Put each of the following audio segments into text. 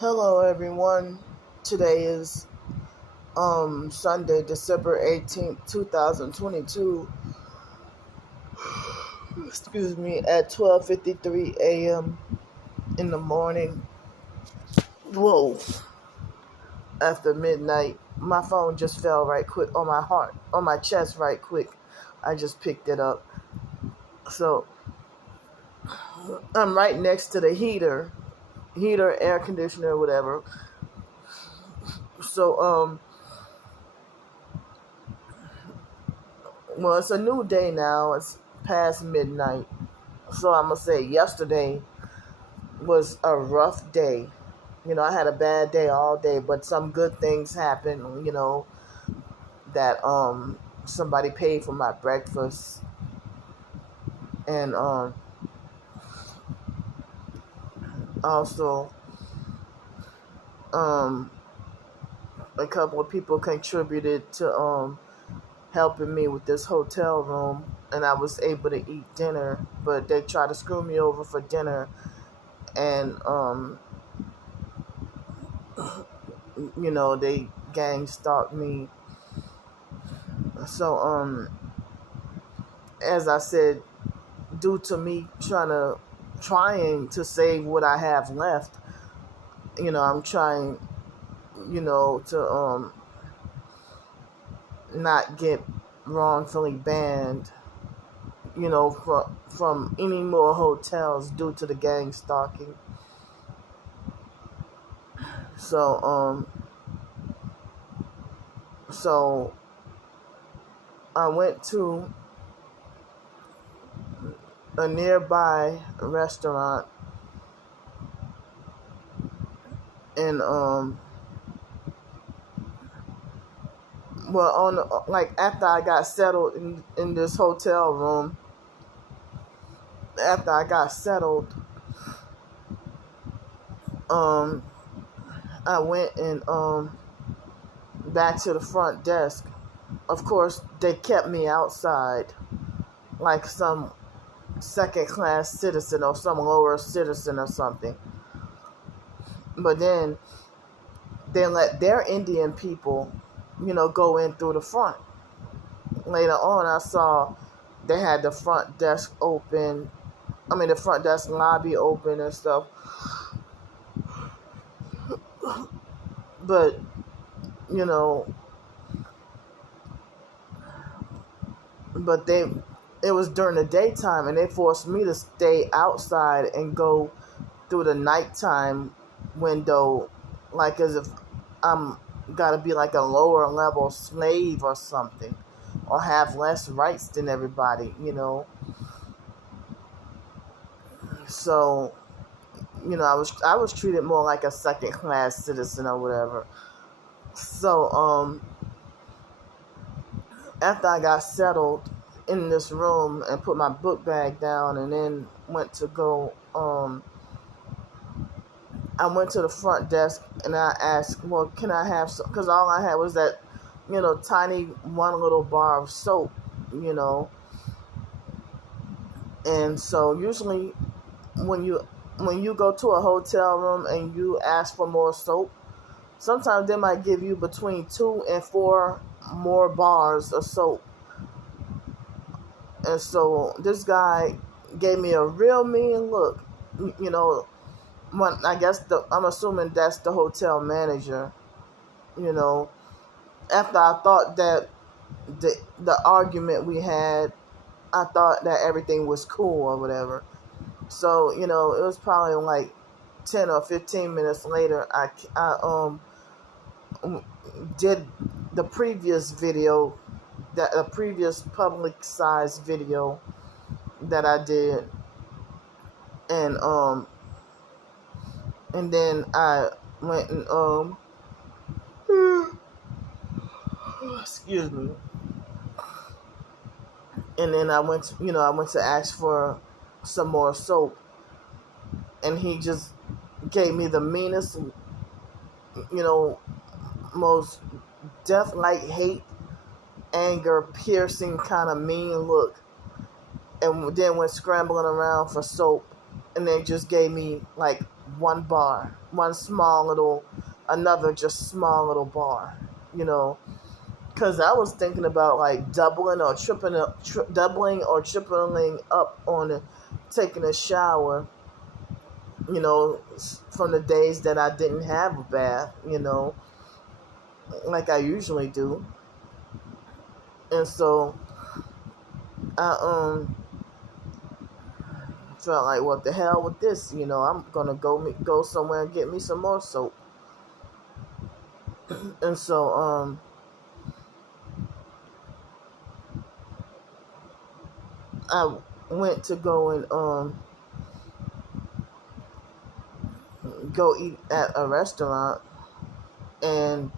Hello everyone. Today is Sunday, December 18th, 2022. Excuse me, at 12:53 a.m. in the morning. Whoa. After midnight, my phone just fell right quick on my chest right quick. I just picked it up. So, I'm right next to the heater, air conditioner, whatever. So, well, it's a new day now. It's past midnight. So I'm going to say yesterday was a rough day. I had a bad day all day, but some good things happened, that somebody paid for my breakfast, and also um a couple of people contributed to helping me with this hotel room, and I was able to eat dinner, but they tried to screw me over for dinner, and they gang stalked me. So as I said, due to me trying to save what I have left, I'm trying, to not get wrongfully banned, from any more hotels due to the gang stalking. So so I went to a nearby restaurant, and after I got settled in this hotel room, after I got settled, I went and back to the front desk. Of course, they kept me outside like some second-class citizen or some lower citizen or something. But then they let their Indian people, go in through the front. Later on, I saw they had the front desk open. The front desk lobby open and stuff. But, it was during the daytime, and they forced me to stay outside and go through the nighttime window, like as if I'm gotta be like a lower level slave or something, or have less rights than everybody, So, I was treated more like a second class citizen or whatever. So, after I got settled in this room and put my book bag down, and then went to go, I went to the front desk and I asked, well, can I have some? Because all I had was that, tiny one little bar of soap, And so usually when you go to a hotel room and you ask for more soap, sometimes they might give you between 2 and 4 more bars of soap. And so this guy gave me a real mean look, I guess I'm assuming that's the hotel manager, After I thought that the argument we had, I thought that everything was cool or whatever. So, it was probably like 10 or 15 minutes later, I did the previous video, a previous public-sized video that I did, and then I went and excuse me, and then I went to ask for some more soap, and he just gave me the meanest, most death-like hate, anger, piercing kind of mean look, and then went scrambling around for soap, and then just gave me like one bar, another just small little bar, you know. Because I was thinking about like doubling or tripling up on taking a shower, you know, from the days that I didn't have a bath, you know, like I usually do. And so I felt like, what the hell with this, you know, I'm gonna go somewhere and get me some more soap. And so I went to go and go eat at a restaurant, and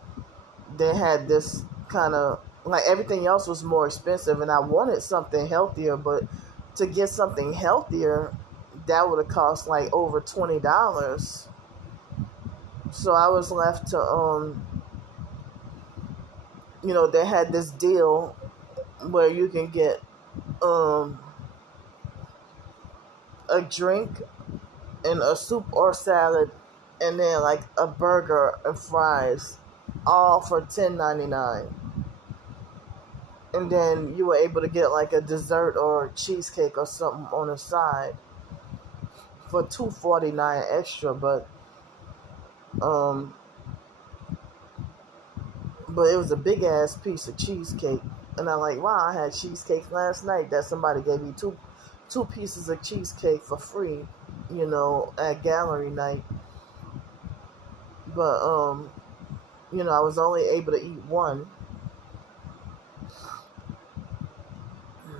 they had this kind of, like, everything else was more expensive, and I wanted something healthier, but to get something healthier, that would have cost like over $20. So I was left to you know, they had this deal where you can get a drink and a soup or salad, and then like a burger and fries, all for $10.99. And then you were able to get like a dessert or cheesecake or something on the side for $2.49 extra. But it was a big ass piece of cheesecake, and I'm like, wow, I had cheesecake last night that somebody gave me two pieces of cheesecake for free, you know, at gallery night. But you know, I was only able to eat one.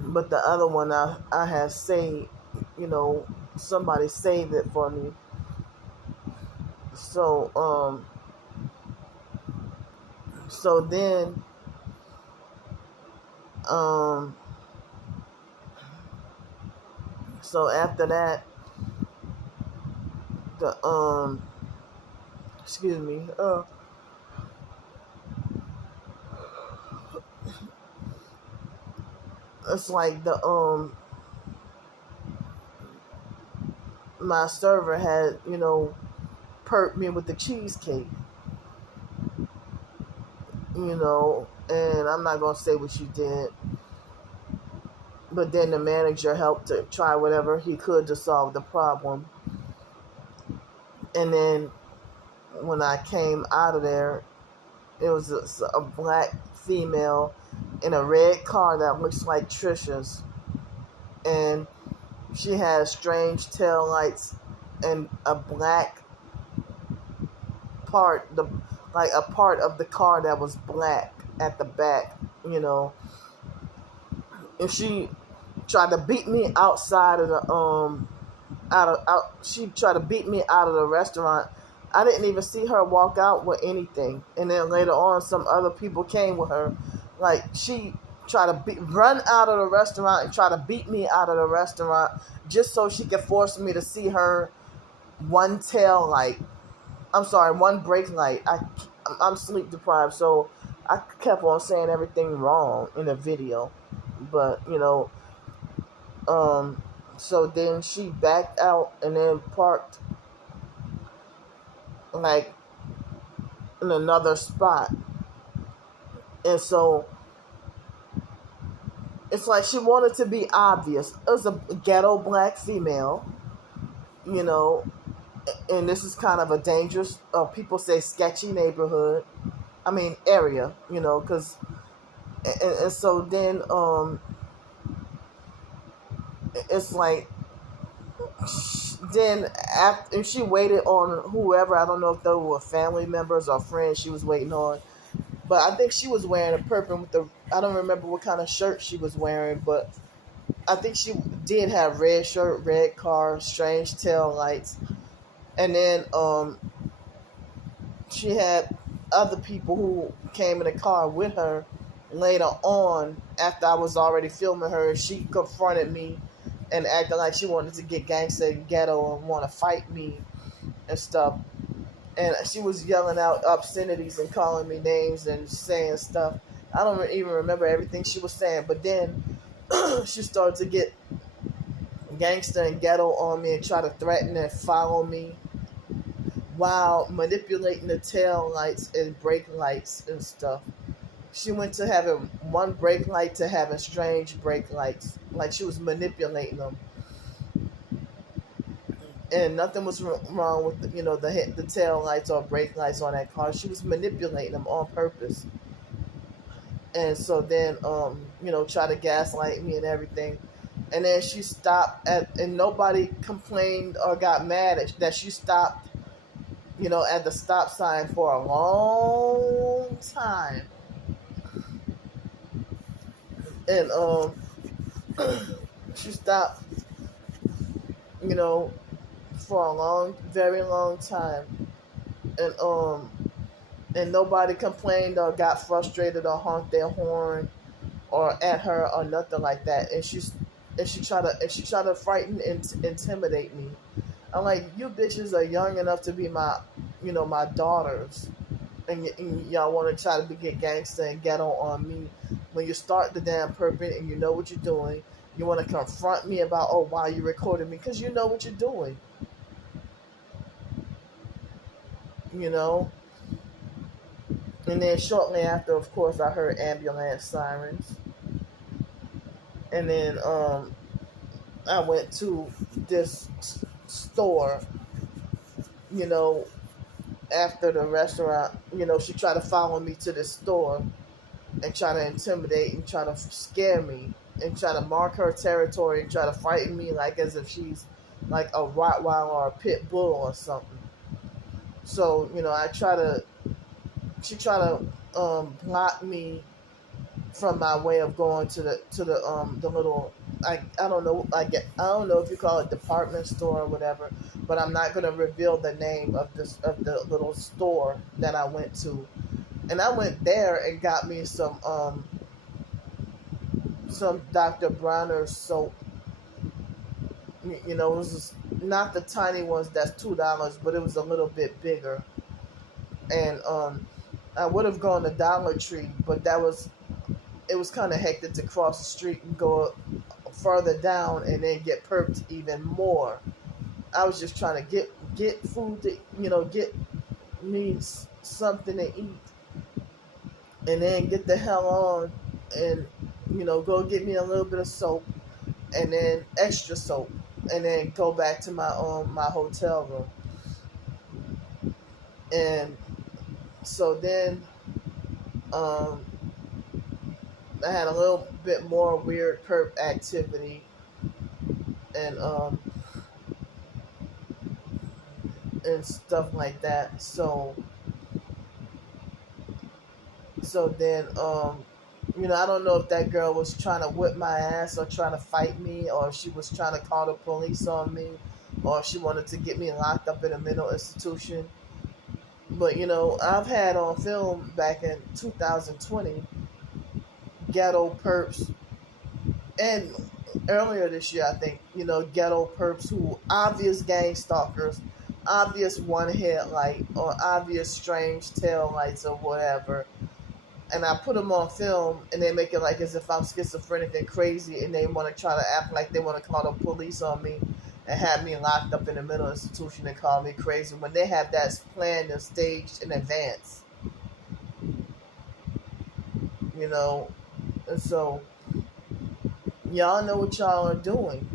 But the other one I had saved, you know, somebody saved it for me. So then so after that, the excuse me, it's like the my server had, you know, perked me with the cheesecake, you know, and I'm not gonna say what she did, but then the manager helped to try whatever he could to solve the problem. And then when I came out of there, it was a black female in a red car that looks like Trisha's, and she had strange tail lights and a black part, a part of the car that was black at the back, you know. And she tried to beat me outside of the she tried to beat me out of the restaurant. I didn't even see her walk out with anything. And then later on, some other people came with her. Like, she tried to run out of the restaurant and try to beat me out of the restaurant just so she could force me to see her one brake light. I'm sleep deprived, so I kept on saying everything wrong in the video. But, you know, so then she backed out and then parked like in another spot. And so it's like she wanted to be obvious. It was a ghetto black female, you know, and this is kind of a dangerous, people say sketchy neighborhood. I mean, area, you know, because, and so then, it's like, then after she waited on whoever, I don't know if they were family members or friends she was waiting on, but I think she was wearing a purple with I don't remember what kind of shirt she was wearing, but I think she did have red shirt, red car, strange tail lights, and then she had other people who came in the car with her later on after I was already filming her. She confronted me and acted like she wanted to get gangster and ghetto and want to fight me and stuff. And she was yelling out obscenities and calling me names and saying stuff. I don't even remember everything she was saying. But then she started to get gangster and ghetto on me and try to threaten and follow me while manipulating the tail lights and brake lights and stuff. She went to having one brake light to having strange brake lights, like she was manipulating them, and nothing was wrong with the tail lights or brake lights on that car. She was manipulating them on purpose, and so then try to gaslight me and everything. And then she stopped and nobody complained or got mad that she stopped, at the stop sign for a long time. And she stopped, you know, for a very long time. And nobody complained or got frustrated or honked their horn or at her or nothing like that. And she tried to frighten and intimidate me. I'm like, you bitches are young enough to be my daughters, and y'all want to try to get gangster and ghetto on me. When you start the damn perping and you know what you're doing, you want to confront me about, oh, why you recording me? Because you know what you're doing. And then shortly after, of course, I heard ambulance sirens. And then I went to this store, after the restaurant. She tried to follow me to the store and try to intimidate and try to scare me and try to mark her territory and try to frighten me like as if she's like a Rottweiler or a pit bull or something. So, she tried to block me from my way of going to the little, I don't know if you call it department store or whatever, but I'm not going to reveal the name of the little store that I went to. And I went there and got me some Dr. Bronner soap. It was just not the tiny ones that's $2, but it was a little bit bigger. And I would have gone to Dollar Tree, but it was kind of hectic to cross the street and go further down and then get perked even more. I was just trying to get food to, get me something to eat, and then get the hell on and, go get me a little bit of soap and then extra soap and then go back to my hotel room. And so then I had a little bit more weird perp activity, and stuff like that. So then I don't know if that girl was trying to whip my ass or trying to fight me, or if she was trying to call the police on me, or if she wanted to get me locked up in a mental institution. But I've had on film back in 2020 ghetto perps, and earlier this year I think, ghetto perps who obvious gang stalkers, obvious one headlight or obvious strange tail lights or whatever, and I put them on film and they make it like as if I'm schizophrenic and crazy, and they want to try to act like they want to call the police on me and have me locked up in a mental institution and call me crazy when they have that planned and staged in advance. And so y'all know what y'all are doing.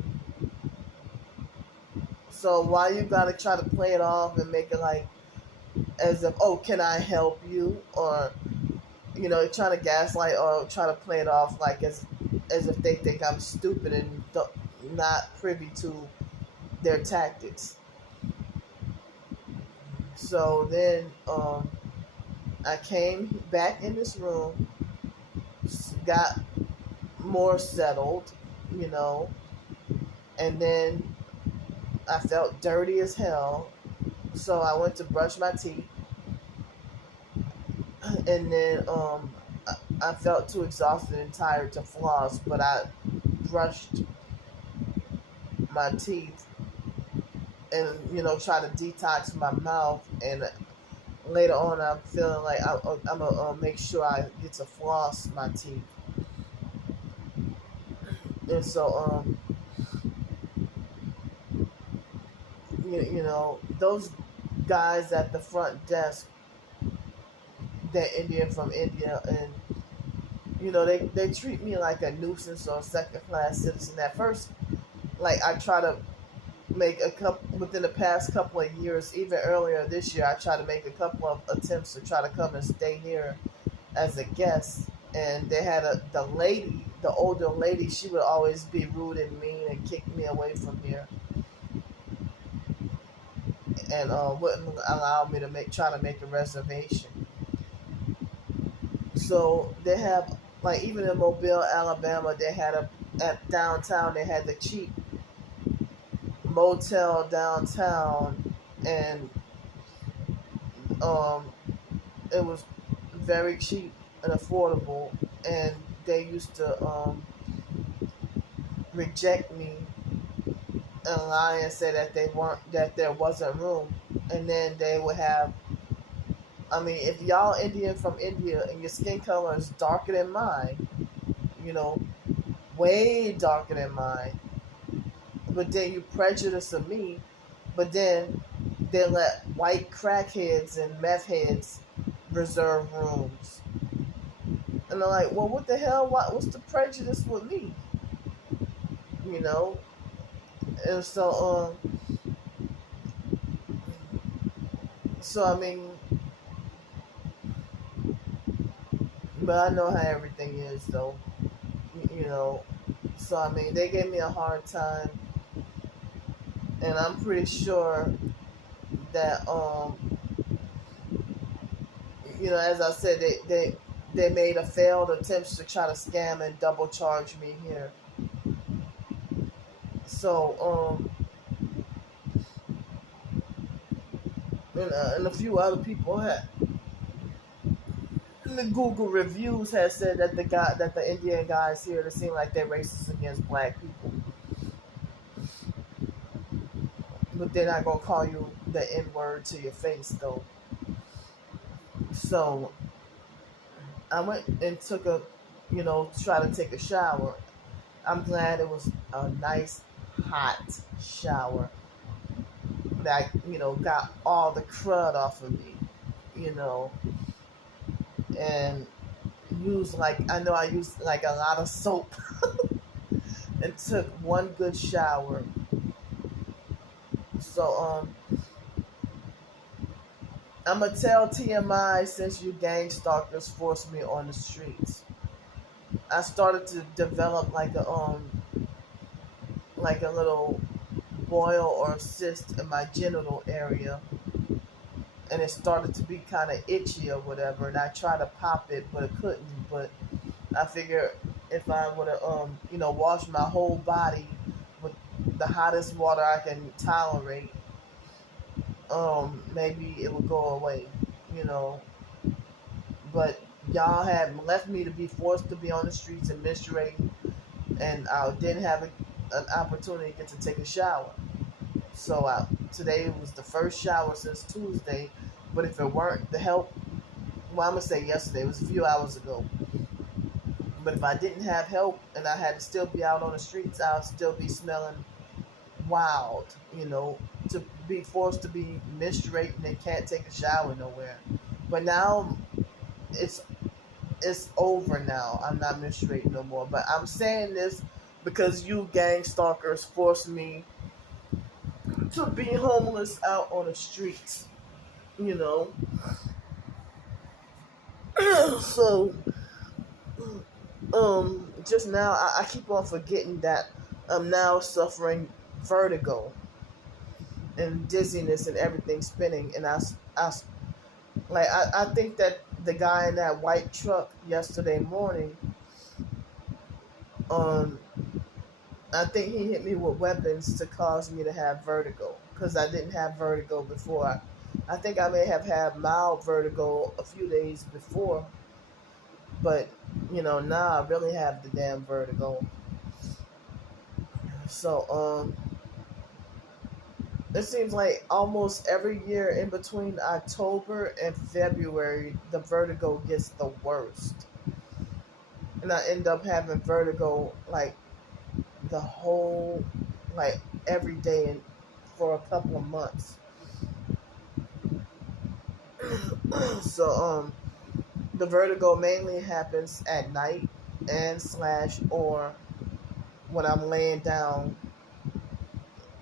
So why you gotta try to play it off and make it like as if, oh, can I help you? Or, trying to gaslight or try to play it off like as if they think I'm stupid and not privy to their tactics. So then I came back in this room, got more settled, and then I felt dirty as hell. So I went to brush my teeth, and then I felt too exhausted and tired to floss, but I brushed my teeth and try to detox my mouth. And later on I'm feeling like I'm gonna make sure I get to floss my teeth. And so those guys at the front desk, they're Indian from India, and they treat me like a nuisance or a second class citizen. At first, like I try to make a couple within the past couple of years, even earlier this year, I tried to make a couple of attempts to try to come and stay here as a guest. And they had the older lady, she would always be rude and mean and kick me away from here, and wouldn't allow me to try to make a reservation. So they have, like, even in Mobile, Alabama, they had at downtown, they had the cheap motel downtown, and um, it was very cheap and affordable, and they used to reject me and lie and say that there wasn't room, and then they would have. I mean, if y'all Indian from India and your skin color is darker than mine, you know, way darker than mine, but then you prejudice of me, but then they let white crackheads and meth heads reserve rooms. And they're like, well, what the hell? What's the prejudice with me? You know? And so I mean, but I know how everything is, though. You know? So I mean, they gave me a hard time. And I'm pretty sure that, as I said, they made a failed attempt to try to scam and double charge me here. So, and a few other people in the Google reviews had said that the Indian guys here, they seem like they're racist against black people. But they're not gonna call you the N-word to your face, though. So I went and try to take a shower. I'm glad it was a nice hot shower that, got all the crud off of me, and I used like a lot of soap and took one good shower. So, I'm gonna tell TMI, since you gang stalkers forced me on the streets. I started to develop like a little boil or cyst in my genital area, and it started to be kind of itchy or whatever. And I tried to pop it, but it couldn't. But I figured if I would have washed my whole body with the hottest water I can tolerate, maybe it would go away, But y'all had left me to be forced to be on the streets and menstruating, and I didn't have an opportunity to get to take a shower. So today was the first shower since Tuesday, but if it weren't the help, well, I'm going to say yesterday, it was a few hours ago. But if I didn't have help and I had to still be out on the streets, I would still be smelling wild, to be forced to be menstruating and can't take a shower nowhere. But now it's over now. I'm not menstruating no more. But I'm saying this because you gang stalkers forced me to be homeless out on the streets, So, just now, I keep on forgetting that I'm now suffering vertigo and dizziness and everything spinning. And I think that the guy in that white truck yesterday morning, I think he hit me with weapons to cause me to have vertigo, because I didn't have vertigo before. I think I may have had mild vertigo a few days before, but now I really have the damn vertigo. So it seems like almost every year in between October and February, the vertigo gets the worst. And I end up having vertigo like every day for a couple of months. So the vertigo mainly happens at night and slash or when I'm laying down,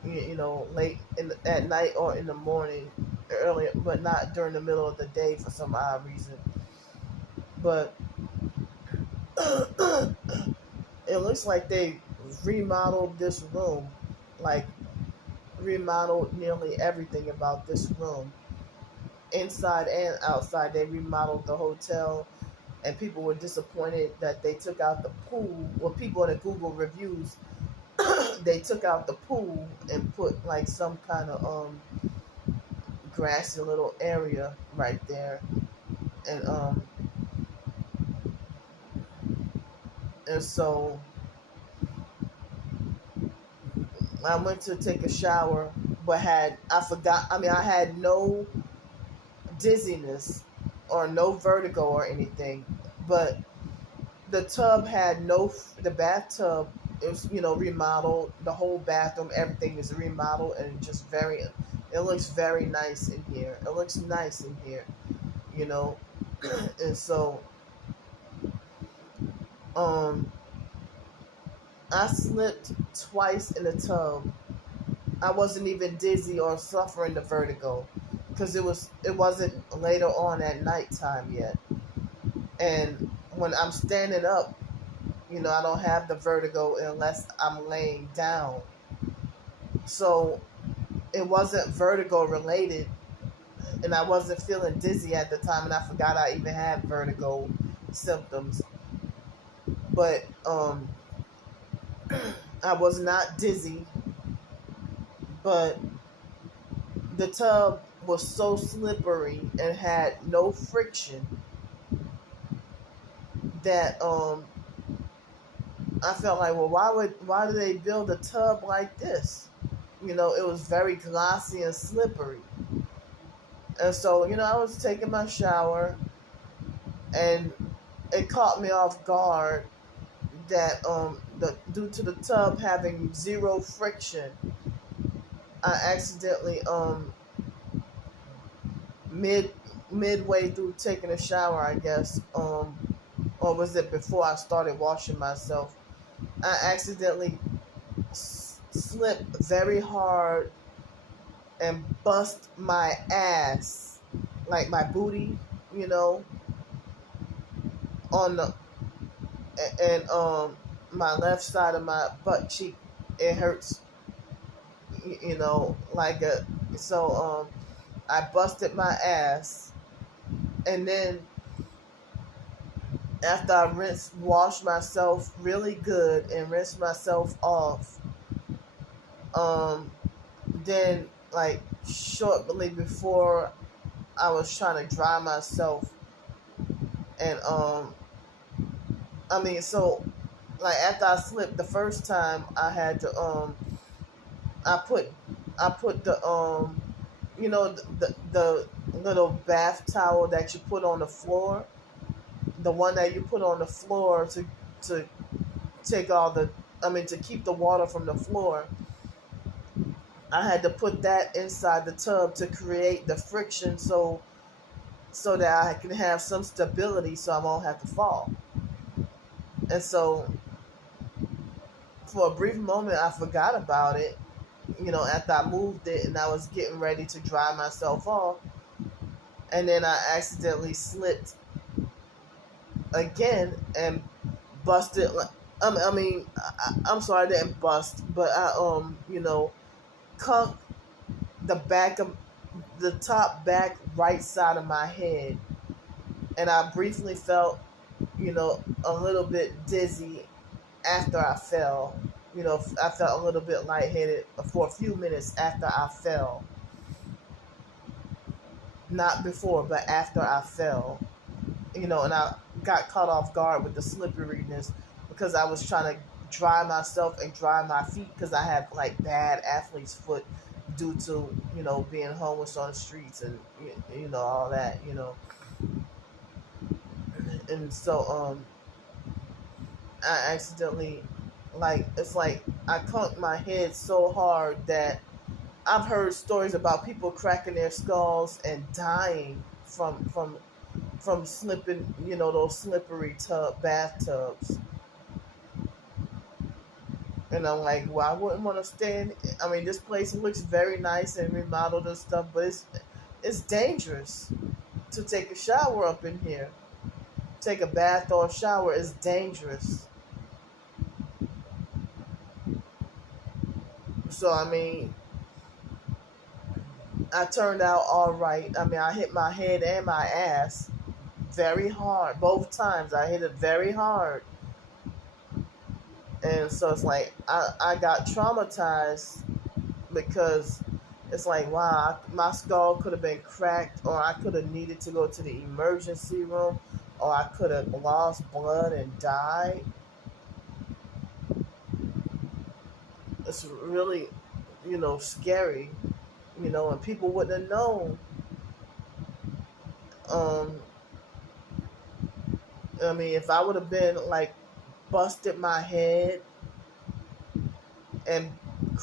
late at night or in the morning, early, but not during the middle of the day for some odd reason. But it looks like they remodeled this room, like remodeled nearly everything about this room, inside and outside. They remodeled the hotel, and people were disappointed that they took out the pool. Well, people in the Google reviews, they took out the pool and put like some kind of grassy little area right there, and so I went to take a shower, but I had no dizziness or no vertigo or anything, but the tub had the bathtub is, remodeled. The whole bathroom, everything is remodeled, and it looks very nice in here. It looks nice in here, you know, and so, um, I slipped twice in the tub. I wasn't even dizzy or suffering the vertigo because it wasn't later on at nighttime yet. And when I'm standing up, I don't have the vertigo unless I'm laying down. So it wasn't vertigo related, and I wasn't feeling dizzy at the time, and I forgot I even had vertigo symptoms. But I was not dizzy, but the tub was so slippery and had no friction that I felt like, well, why do they build a tub like this? It was very glossy and slippery. And so, I was taking my shower, and it caught me off guard that due to the tub having zero friction, I accidentally midway through taking a shower, I guess, or was it before I started washing myself, I accidentally slipped very hard and bust my ass, like my booty, on the and my left side of my butt cheek. It hurts, like a so I busted my ass, and then after I washed myself really good and rinsed myself off, then like shortly before I was trying to dry myself, and so like after I slipped the first time, I had to I put the the little bath towel that you put on the floor, the one that you put on the floor to take all to keep the water from the floor. I had to put that inside the tub to create the friction so that I can have some stability so I won't have to fall. And so for a brief moment I forgot about it, after I moved it and I was getting ready to dry myself off, and then I accidentally slipped again and busted. I'm sorry, I didn't bust, but I conked the top back right side of my head, and I briefly felt, a little bit dizzy after I fell. I felt a little bit lightheaded for a few minutes after I fell. Not before, but after I fell. And I got caught off guard with the slipperiness because I was trying to dry myself and dry my feet because I have like bad athlete's foot due to, being homeless on the streets and, all that, And so, I accidentally, it's like I conked my head so hard that I've heard stories about people cracking their skulls and dying from slipping, those slippery bathtubs. And I'm like, well, I wouldn't want to stand. I mean, this place looks very nice and remodeled and stuff, but it's dangerous to take a shower up in here. Take a bath or a shower is dangerous. So I mean, I turned out all right. I mean, I hit my head and my ass very hard both times. I hit it very hard, and so it's like I got traumatized because it's like, wow, my skull could have been cracked, or I could have needed to go to the emergency room, or I could have lost blood and died. It's really, scary, and people wouldn't have known. Um, I mean, if I would have been like busted my head and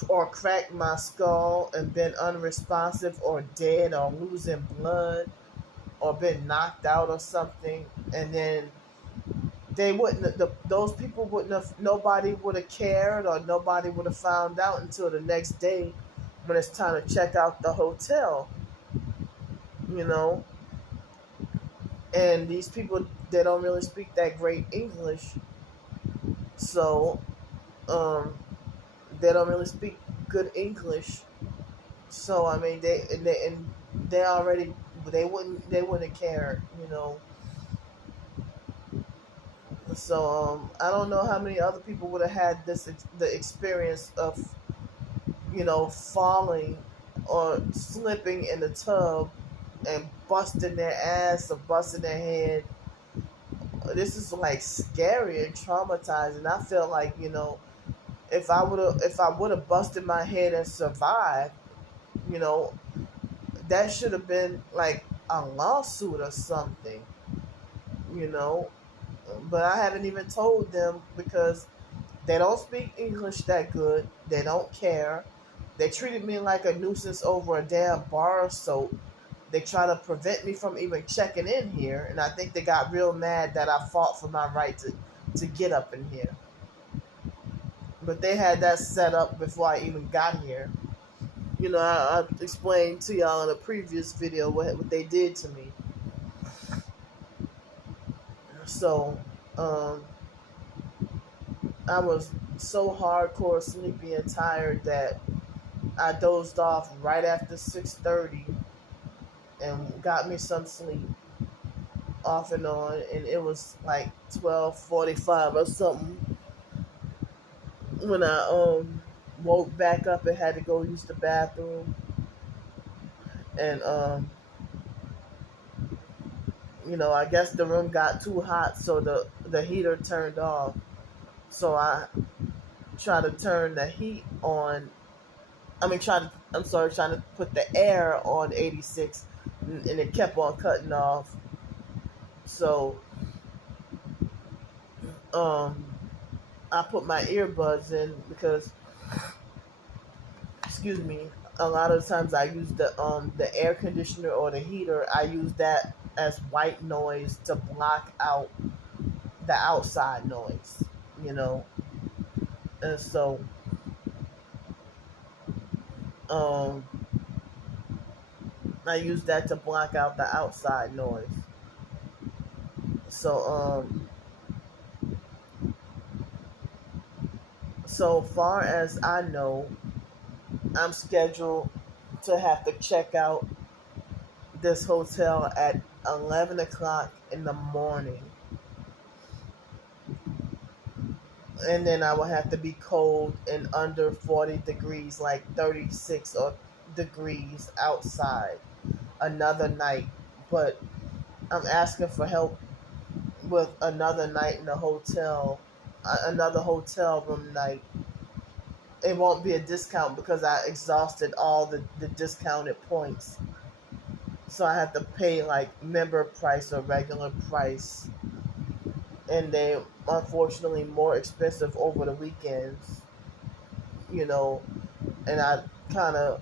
or cracked my skull and been unresponsive or dead or losing blood or been knocked out or something, and then they wouldn't those people wouldn't have, nobody would have cared, or nobody would have found out until the next day when it's time to check out the hotel, you know. And these people, they don't really speak that great English, so they don't really speak good English. So I mean, they already, they wouldn't care, So I don't know how many other people would have had the experience of, falling or slipping in the tub and busting their ass or busting their head. This is like scary and traumatizing. I feel like, if I would have busted my head and survived, you know, that should have been like a lawsuit or something, you know. But I haven't even told them because they don't speak English that good. They don't care. They treated me like a nuisance over a damn bar of soap. They try to prevent me from even checking in here, and I think they got real mad that I fought for my right to get up in here. But they had that set up before I even got here. I explained to y'all in a previous video what they did to me. So, I was so hardcore sleepy and tired that I dozed off right after 6:30 and got me some sleep off and on, and it was like 12:45 or something when I woke back up and had to go use the bathroom. And I guess the room got too hot, so the heater turned off. So I tried to turn the heat on. Trying to put the air on 86, and it kept on cutting off. So I put my earbuds in because, excuse me, a lot of times I use the air conditioner or the heater. I use that as white noise to block out the outside noise, and so I use that to block out the outside noise. So far as I know, I'm scheduled to have to check out this hotel at 11 o'clock in the morning. And then I will have to be cold and under 40 degrees, like 36 or degrees outside another night. But I'm asking for help with another night in the hotel, another hotel room night. It won't be a discount because I exhausted all the discounted points. So I have to pay like member price or regular price. And they unfortunately more expensive over the weekends, and I kind of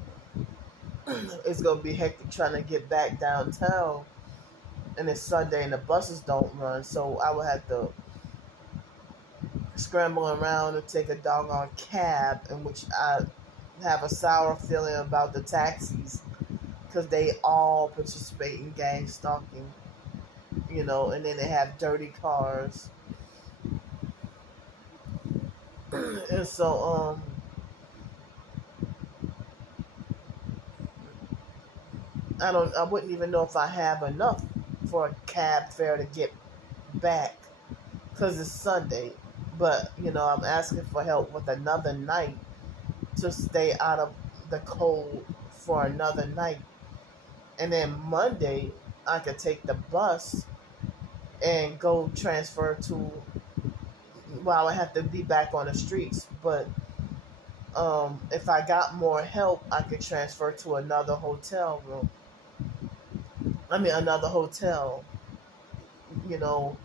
it's gonna be hectic trying to get back downtown, and it's Sunday and the buses don't run, so I would have to scramble around and take a doggone cab, in which I have a sour feeling about the taxis because they all participate in gang stalking, and then they have dirty cars, and so I wouldn't even know if I have enough for a cab fare to get back because it's Sunday. But I'm asking for help with another night to stay out of the cold for another night, and then Monday I could take the bus and go transfer to. Well, I have to be back on the streets, but if I got more help, I could transfer to another hotel room. I mean, another hotel, you know.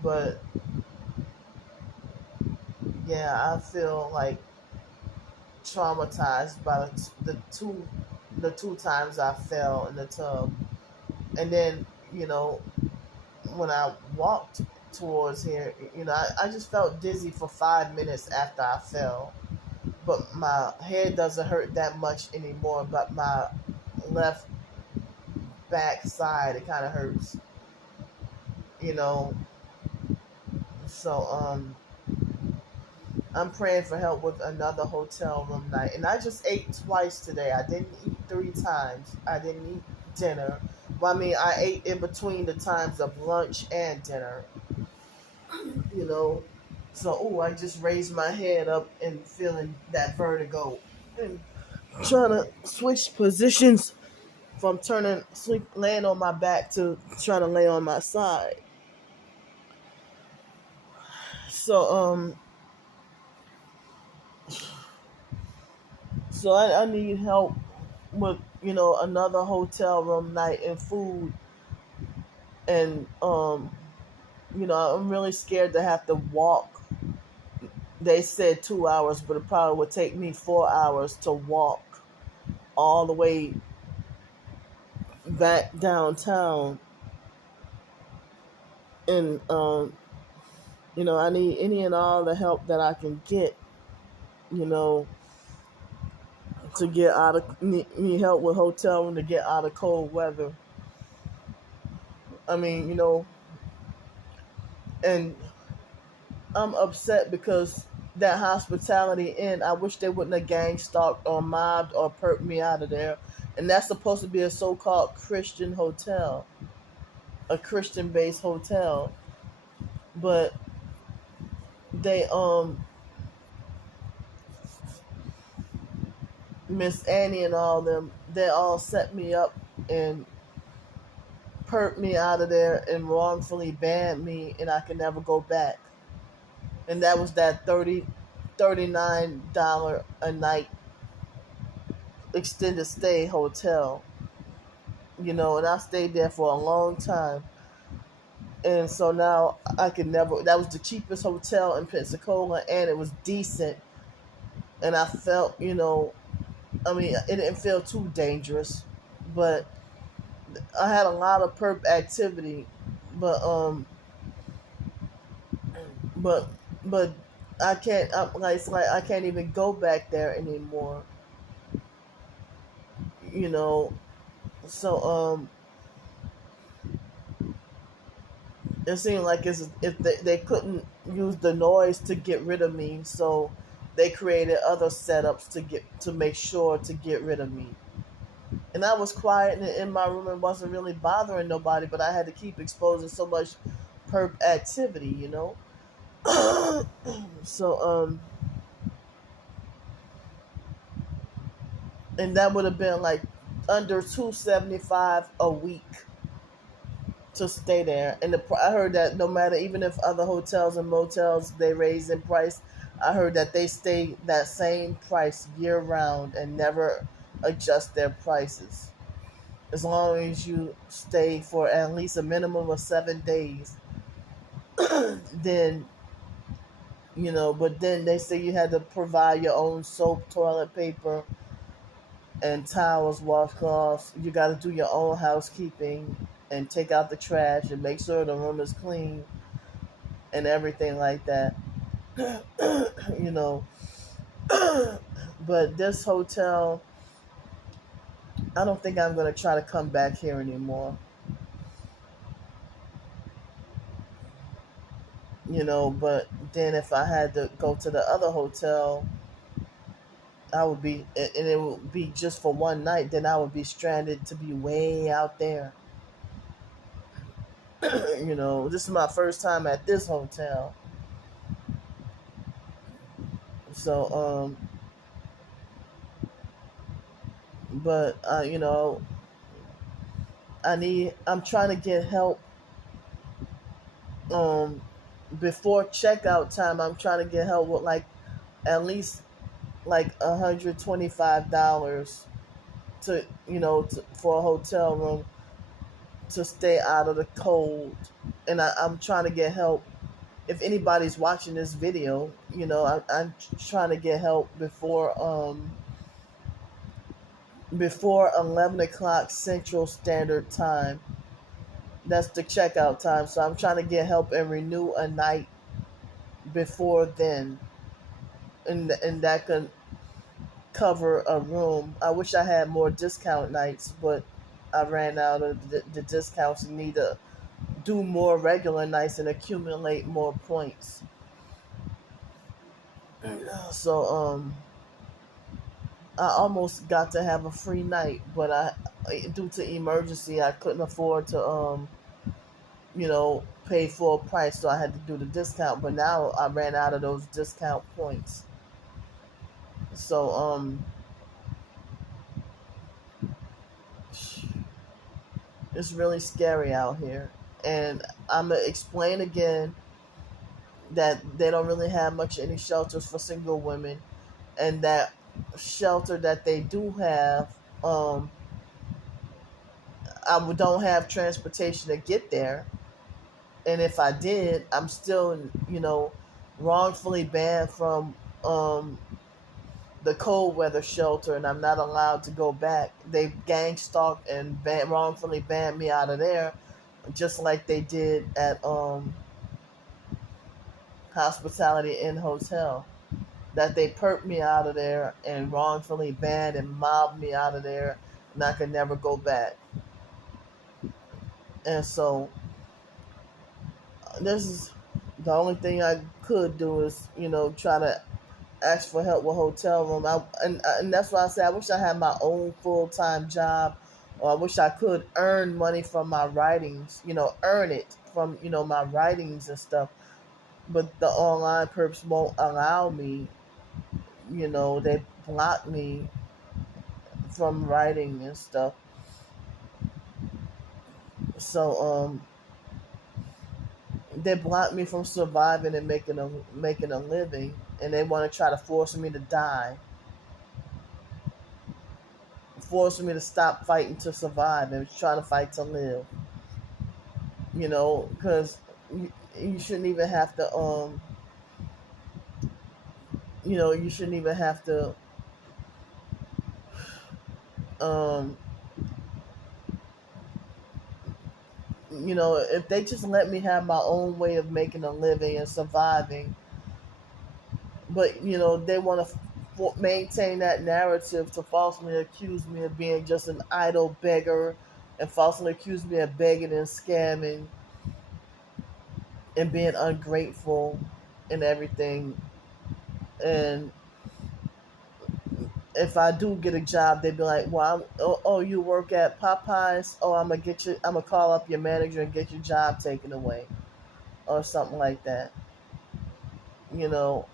But yeah, I feel like traumatized by the two times I fell in the tub, and then when I walked towards here, I just felt dizzy for 5 minutes after I fell. But my head doesn't hurt that much anymore, but my left back side, it kind of hurts, you know. So, I'm praying for help with another hotel room night. And I just ate twice today. I didn't eat 3 times. I didn't eat dinner. Well, I mean, I ate in between the times of lunch and dinner, you know. So, I just raised my head up and feeling that vertigo. And trying to switch positions from laying on my back to trying to lay on my side. So, I need help with, another hotel room night and food. And, I'm really scared to have to walk. They said 2 hours, but it probably would take me 4 hours to walk all the way back downtown. And, I need any and all the help that I can get, you know, to get out of, need help with hotel room to get out of cold weather. I mean, and I'm upset because that Hospitality Inn, I wish they wouldn't have gang stalked or mobbed or perked me out of there. And that's supposed to be a so-called Christian hotel, a Christian-based hotel. But they, Miss Annie and all them, they all set me up and perked me out of there and wrongfully banned me, and I could never go back. And that was that $39 a night extended stay hotel, and I stayed there for a long time. And so now I could never, that was the cheapest hotel in Pensacola, and it was decent. And I felt, I mean, it didn't feel too dangerous, but I had a lot of perp activity, but but but I can't. It's like I can't even go back there anymore. You know, so it seemed like if they couldn't use the noise to get rid of me, so they created other setups to make sure to get rid of me. And I was quiet in my room and wasn't really bothering nobody, but I had to keep exposing so much perp activity, So and that would have been like under $275 a week to stay there. And I heard that no matter, even if other hotels and motels they raise in price, I heard that they stay that same price year round and never adjust their prices. As long as you stay for at least a minimum of 7 days, then But then they say you had to provide your own soap, toilet paper, and towels, washcloths. You got to do your own housekeeping and take out the trash and make sure the room is clean and everything like that. you know. But this hotel, I don't think I'm going to try to come back here anymore. But then if I had to go to the other hotel, I would be, and it would be just for one night, then I would be stranded to be way out there. This is my first time at this hotel. So, but, I'm trying to get help, before checkout time. I'm trying to get help with like, at least like $125 for a hotel room to stay out of the cold. And I'm trying to get help. If anybody's watching this video, I'm trying to get help before 11 o'clock Central Standard Time. That's the checkout time. So I'm trying to get help and renew a night before then. And that could cover a room. I wish I had more discount nights, but I ran out of the discounts and need to do more regular nights and accumulate more points. So I almost got to have a free night, but due to emergency, I couldn't afford to pay full price, so I had to do the discount. But now I ran out of those discount points. So it's really scary out here. And I'm going to explain again that they don't really have any shelters for single women, and that shelter that they do have, I don't have transportation to get there. And if I did, I'm still, wrongfully banned from the cold weather shelter, and I'm not allowed to go back. They gang stalked and wrongfully banned me out of there, just like they did at Hospitality Inn Hotel. That they perked me out of there and wrongfully banned and mobbed me out of there, and I could never go back. And so this is the only thing I could do is, try to ask for help with hotel room. And that's why I say I wish I had my own full-time job, or I wish I could earn money from my writings, earn it from, my writings and stuff. But the online perps won't allow me. They block me from writing and stuff. So they block me from surviving and making a living, and they want to try to force me to die, forcing me to stop fighting to survive and trying to fight to live. Because you shouldn't even have to you shouldn't even have to if they just let me have my own way of making a living and surviving. But they want to maintain that narrative to falsely accuse me of being just an idle beggar, and falsely accuse me of begging and scamming and being ungrateful and everything. And if I do get a job, they'd be like, "Well, you work at Popeyes? Oh, I'm gonna call up your manager and get your job taken away," or something like that.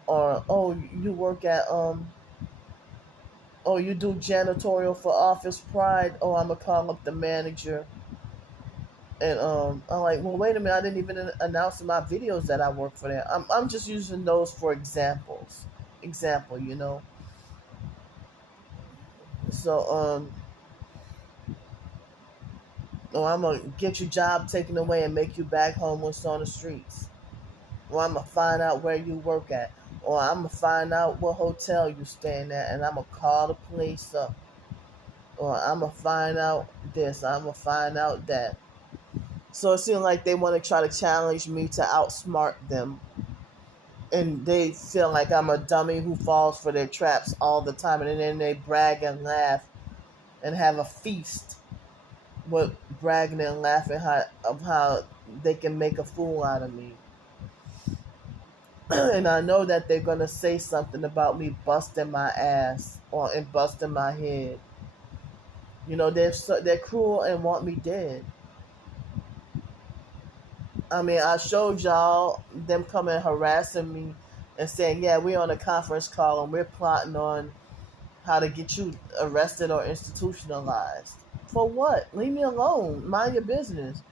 Or you work at you do janitorial for Office Pride. Oh, I'm gonna call up the manager. And I'm like, well, wait a minute, I didn't even announce in my videos that I work for them. I'm just using those for example. So I'm gonna get your job taken away and make you back homeless on the streets. or I'm going to find out where you work at, or I'm going to find out what hotel you staying at, and I'm going to call the police up, or I'm going to find out this, I'm going to find out that. So it seems like they want to try to challenge me to outsmart them. And they feel like I'm a dummy who falls for their traps all the time. And then they brag and laugh and have a feast with bragging and laughing of how they can make a fool out of me. And I know that they're going to say something about me busting my ass and busting my head. You know, they're cruel and want me dead. I mean, I showed y'all them coming harassing me and saying, yeah, we're on a conference call and we're plotting on how to get you arrested or institutionalized. For what? Leave me alone. Mind your business.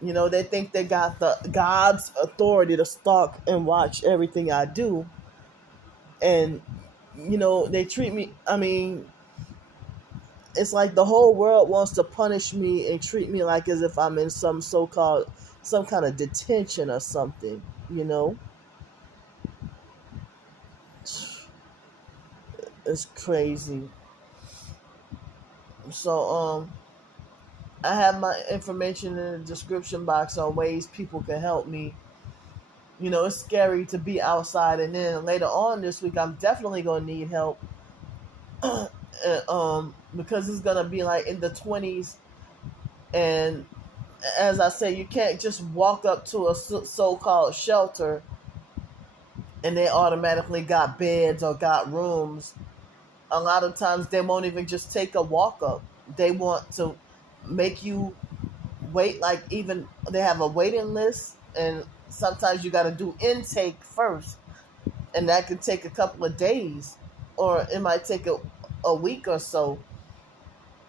You know, they think they got God's authority to stalk and watch everything I do. And, you know, they treat me, I mean, it's like the whole world wants to punish me and treat me like as if I'm in some kind of detention or something, you know? It's crazy. So, I have my information in the description box on ways people can help me. You know, it's scary to be outside, and then later on this week, I'm definitely going to need help. Because it's going to be like in the 20s. And as I say, you can't just walk up to a so-called shelter and they automatically got beds or got rooms. A lot of times they won't even just take a walk up. They want to make you wait, like even they have a waiting list, and sometimes you got to do intake first, and that could take a couple of days, or it might take a week or so.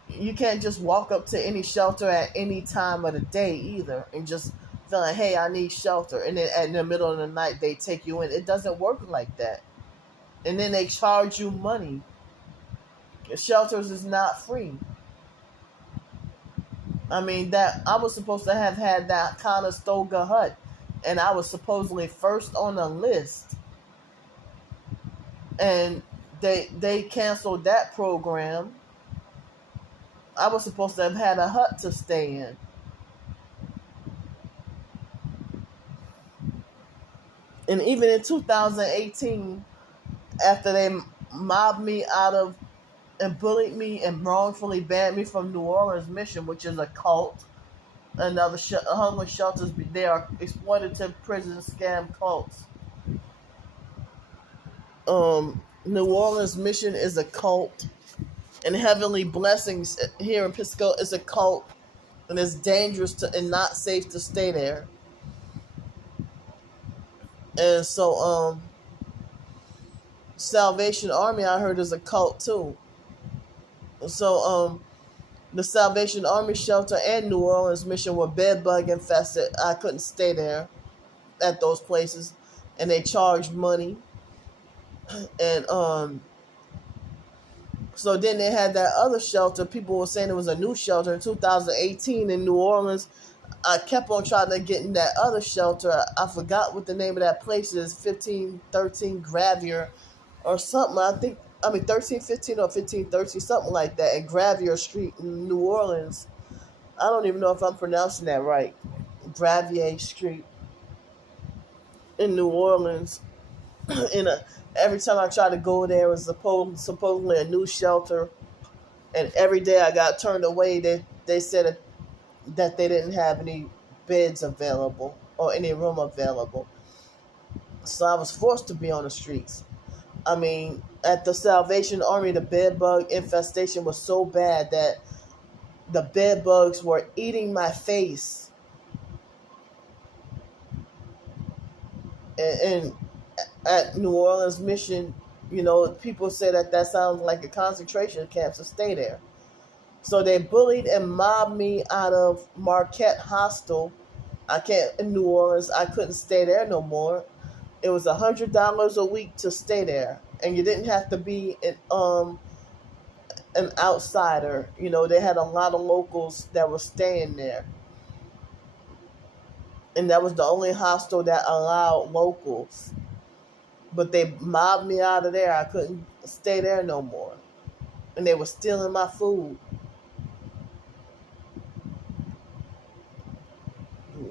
You can't just walk up to any shelter at any time of the day either and just feel like, hey, I need shelter, and then in the middle of the night they take you in. It doesn't work like that. And then they charge you money. Shelters is not free. I mean, that I was supposed to have had that Conestoga hut, and I was supposedly first on the list, and they canceled that program. I was supposed to have had a hut to stay in. And even in 2018, after they mobbed me out of and bullied me and wrongfully banned me from New Orleans Mission, which is a cult, and other homeless shelters, they are exploitative prison scam cults. New Orleans Mission is a cult, and Heavenly Blessings here in Pisco is a cult, and it's dangerous and not safe to stay there. And so, Salvation Army, I heard, is a cult too. So, the Salvation Army shelter and New Orleans Mission were bed bug infested. I couldn't stay there at those places, and they charged money. And so then they had that other shelter. People were saying it was a new shelter in 2018 in New Orleans. I kept on trying to get in that other shelter. I forgot what the name of that place is. 1513 Gravier or something. 1315 or 1513, something like that, at Gravier Street in New Orleans. I don't even know if I'm pronouncing that right. Gravier Street in New Orleans. Every time I tried to go there, it was supposedly a new shelter. And every day I got turned away. They said that they didn't have any beds available or any room available. So I was forced to be on the streets. I mean, at the Salvation Army, the bed bug infestation was so bad that the bed bugs were eating my face. And at New Orleans Mission, you know, people say that sounds like a concentration camp, so stay there. So they bullied and mobbed me out of Marquette Hostel. In New Orleans, I couldn't stay there no more. It was $100 a week to stay there, and you didn't have to be an outsider. You know, they had a lot of locals that were staying there. and that was the only hostel that allowed locals. But they mobbed me out of there. I couldn't stay there no more. And they were stealing my food.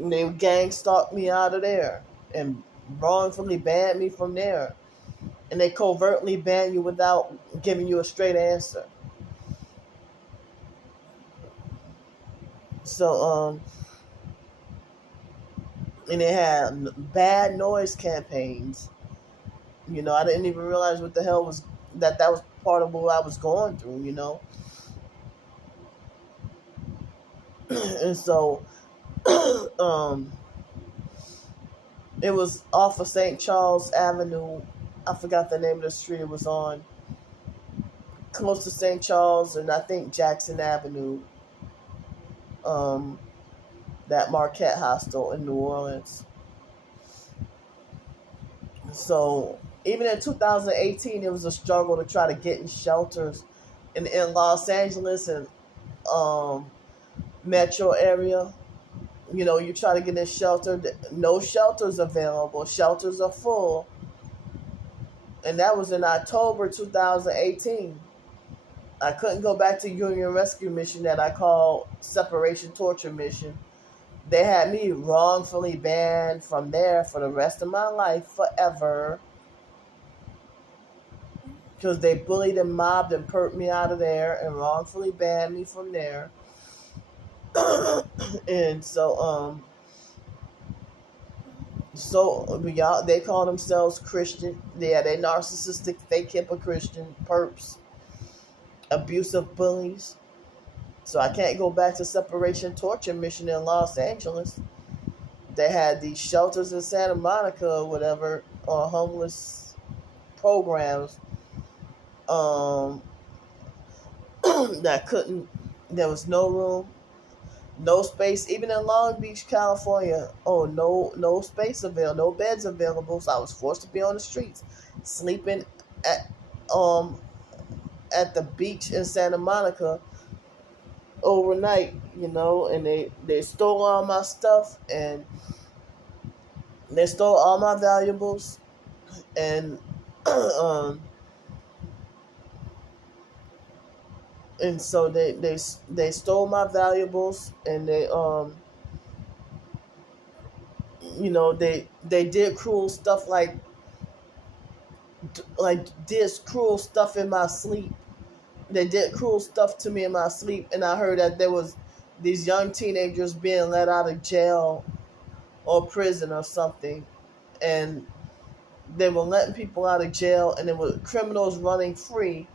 And they gang stalked me out of there and wrongfully banned me from there. And they covertly ban you without giving you a straight answer. So, and they had bad noise campaigns. I didn't even realize what the hell was that was part of what I was going through. And so, it was off of St. Charles Avenue. I forgot the name of the street it was on. Close to St. Charles and I think Jackson Avenue. That Marquette Hostel in New Orleans. So even in 2018, it was a struggle to try to get in shelters in Los Angeles and metro area. You try to get in shelter. No shelters available. Shelters are full. And that was in October 2018. I couldn't go back to Union Rescue Mission that I called Separation Torture Mission. They had me wrongfully banned from there for the rest of my life forever. Because they bullied and mobbed and perked me out of there and wrongfully banned me from there. And so they call themselves Christian. Yeah, they narcissistic, fake hippo Christian perps, abusive bullies. So I can't go back to Separation Torture Mission in Los Angeles. They had these shelters in Santa Monica or whatever, or homeless programs. There was no room, no space, even in Long Beach, California. No space available, no beds available. So I was forced to be on the streets, sleeping at the beach in Santa Monica overnight, and they stole all my stuff and they stole all my valuables and and so they stole my valuables and they did cruel stuff like did cruel stuff in my sleep. They did cruel stuff to me in my sleep, and I heard that there was these young teenagers being let out of jail or prison or something, and they were letting people out of jail, and there were criminals running free,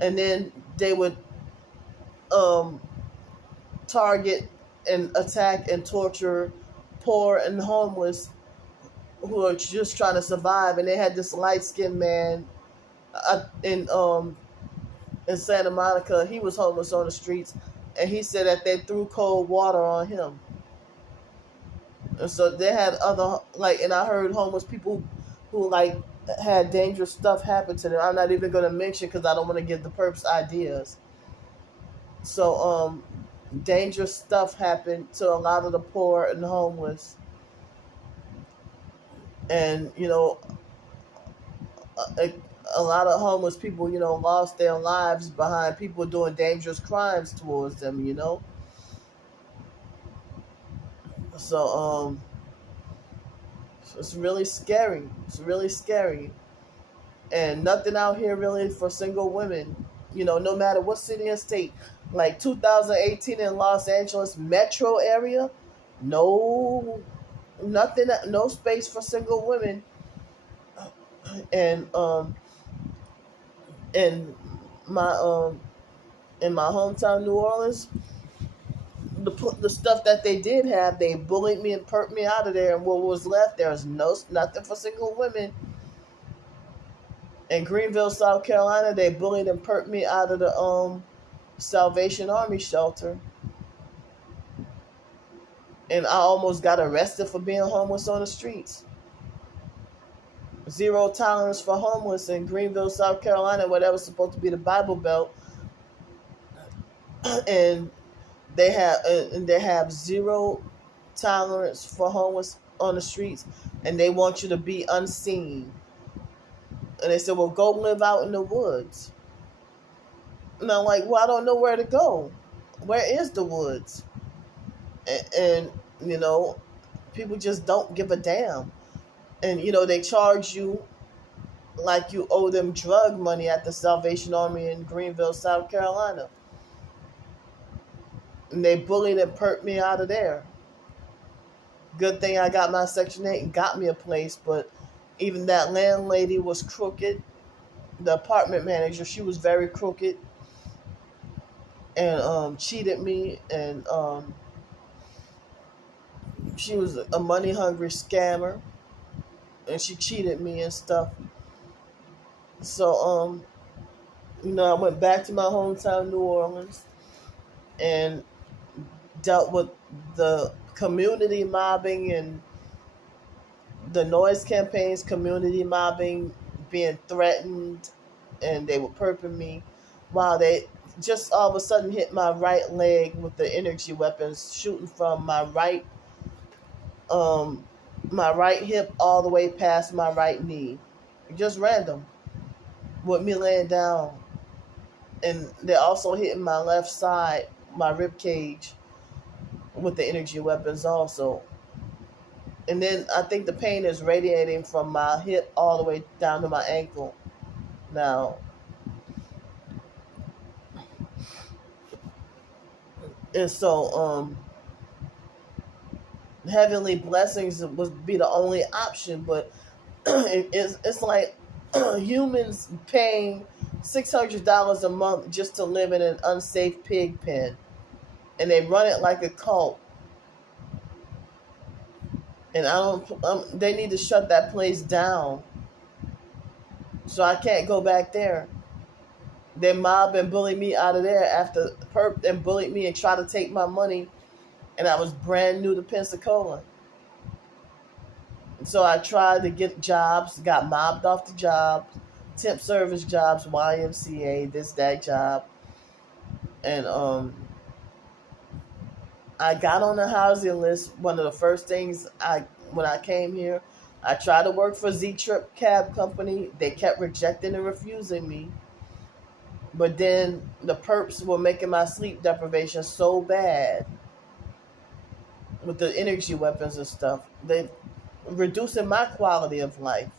and then they would target and attack and torture poor and homeless who are just trying to survive. And they had this light-skinned man in Santa Monica. He was homeless on the streets, and he said that they threw cold water on him. And so they had and I heard homeless people who had dangerous stuff happen to them. I'm not even going to mention because I don't want to give the perps ideas. So dangerous stuff happened to a lot of the poor and homeless. And, a lot of homeless people, lost their lives behind people doing dangerous crimes towards them, So, it's really scary. It's really scary. And nothing out here really for single women, no matter what city and state. Like 2018 in Los Angeles metro area, nothing, no space for single women. And in my hometown New Orleans, the stuff that they did have, they bullied me and perked me out of there, and what was left there was nothing for single women. In Greenville, South Carolina, they bullied and perked me out of the Salvation Army shelter. And I almost got arrested for being homeless on the streets. Zero tolerance for homeless in Greenville, South Carolina, where that was supposed to be the Bible Belt. And they have zero tolerance for homeless on the streets, and they want you to be unseen. And they said, well, go live out in the woods. And I'm like, well, I don't know where to go. Where is the woods? And people just don't give a damn. And, they charge you like you owe them drug money at the Salvation Army in Greenville, South Carolina. And they bullied and perked me out of there. Good thing I got my Section 8 and got me a place, but even that landlady was crooked. The apartment manager, she was very crooked and cheated me, and she was a money-hungry scammer, and she cheated me and stuff. So, I went back to my hometown, New Orleans, and dealt with the community mobbing and the noise campaigns, community mobbing, being threatened, and they were perping me while they just all of a sudden hit my right leg with the energy weapons, shooting from my right hip all the way past my right knee. Just random. With me laying down. And they're also hitting my left side, my rib cage, with the energy weapons also. And then I think the pain is radiating from my hip all the way down to my ankle now. And so heavenly blessings would be the only option, but it's like humans paying $600 a month just to live in an unsafe pig pen, and they run it like a cult. And they need to shut that place down, so I can't go back there. They mob and bully me out of there after perp and bullied me and try to take my money, and I was brand new to Pensacola. So I tried to get jobs, got mobbed off the job, temp service jobs, YMCA, this, that job. And I got on the housing list. One of the first things when I came here, I tried to work for Z-Trip Cab Company. They kept rejecting and refusing me. But then the perps were making my sleep deprivation so bad with the energy weapons and stuff. They reducing my quality of life.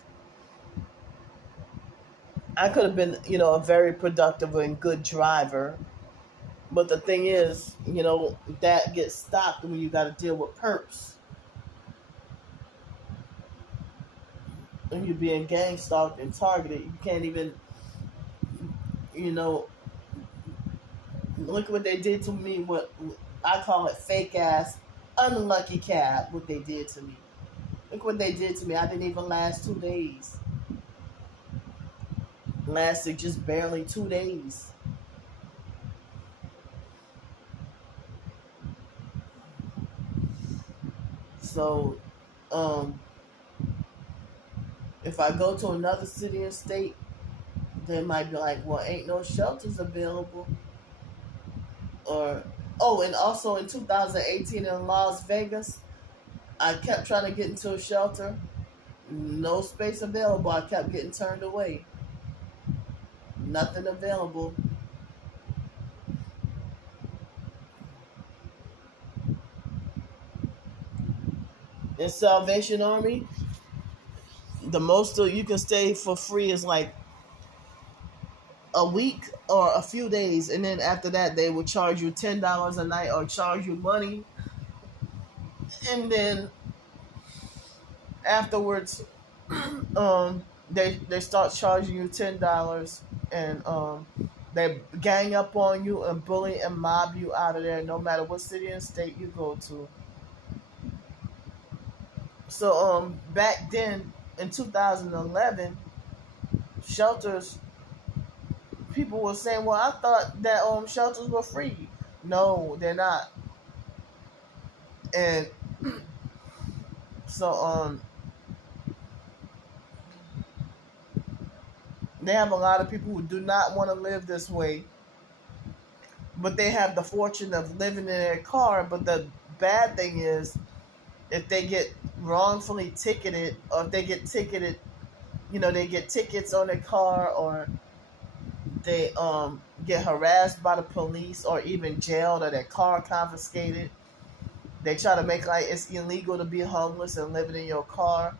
I could have been, a very productive and good driver. But the thing is, that gets stopped when you got to deal with perps. And you're being gang stalked and targeted. You can't even, look what they did to me. What I call it fake ass, unlucky cab, what they did to me. Look what they did to me. I didn't even last 2 days. Lasted just barely 2 days. So, if I go to another city and state, they might be like, well, ain't no shelters available. And also in 2018 in Las Vegas, I kept trying to get into a shelter. No space available. I kept getting turned away. Nothing available. In Salvation Army, the most you can stay for free is like a week or a few days, and then after that they will charge you $10 a night or charge you money, and then afterwards they start charging you $10, and they gang up on you and bully and mob you out of there no matter what city and state you go to. So back then in 2011, shelters, people were saying, well, I thought that shelters were free. No, they're not. And so they have a lot of people who do not want to live this way, but they have the fortune of living in their car. But the bad thing is if they get wrongfully ticketed, or if they get ticketed, they get tickets on their car, or they get harassed by the police, or even jailed, or their car confiscated. They try to make like it's illegal to be homeless and living in your car.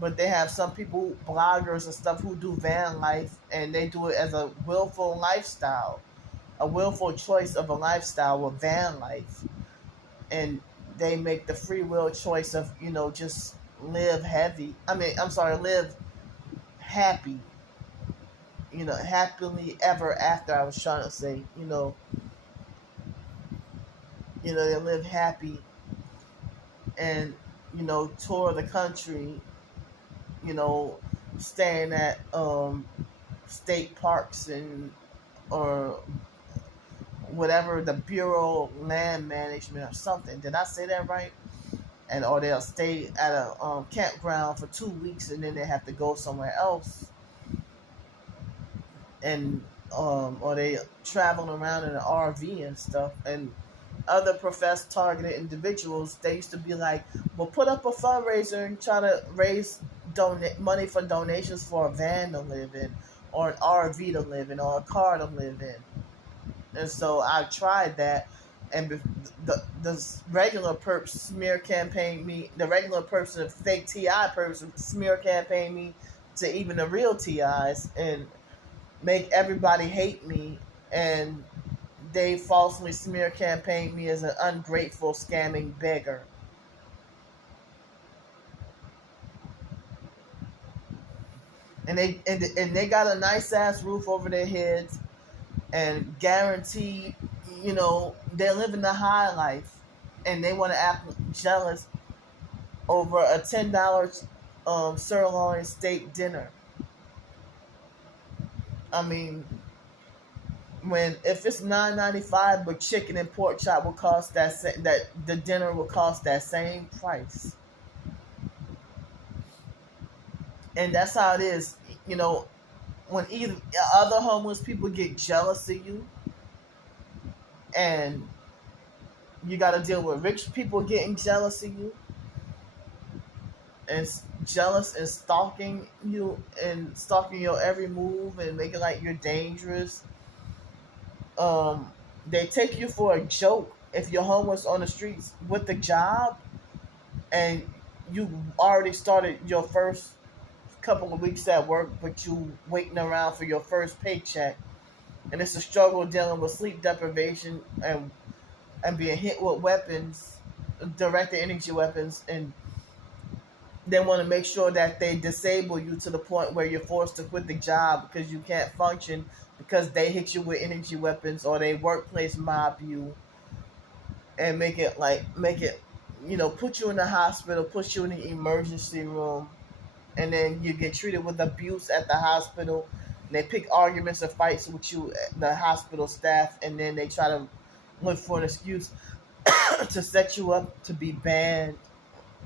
But they have some people, bloggers and stuff, who do van life, and they do it as a willful lifestyle, a willful choice of a lifestyle with van life. And they make the free will choice of, just live heavy. Live happy. Happily ever after, I was trying to say, they live happy and, tour the country, staying at state parks and or whatever, the Bureau of Land Management or something. Did I say that right? Or they'll stay at a campground for 2 weeks, and then they have to go somewhere else. And or they traveling around in an RV and stuff. And other professed targeted individuals, they used to be like, well, put up a fundraiser and try to raise money for donations for a van to live in, or an RV to live in, or a car to live in. And so I tried that, and the regular perp smear campaign me, the regular person, fake TI person, smear campaign me to even the real TIs, and make everybody hate me, and they falsely smear campaign me as an ungrateful, scamming beggar. And they got a nice ass roof over their heads, and guaranteed, they're living the high life, and they want to act jealous over a $10 sirloin steak dinner. I mean, if it's $9.95, but chicken and pork chop will cost that the dinner will cost that same price. And that's how it is, when either other homeless people get jealous of you, and you got to deal with rich people getting jealous of you, and jealous and stalking you, and stalking your every move, and making like you're dangerous. They take you for a joke if you're homeless on the streets with the job, and you already started your first couple of weeks at work, but you waiting around for your first paycheck, and it's a struggle dealing with sleep deprivation and being hit with weapons, directed energy weapons, and they want to make sure that they disable you to the point where you're forced to quit the job because you can't function, because they hit you with energy weapons, or they workplace mob you and make it put you in the hospital, put you in the emergency room, and then you get treated with abuse at the hospital. And they pick arguments or fights with you, the hospital staff, and then they try to look for an excuse to set you up to be banned,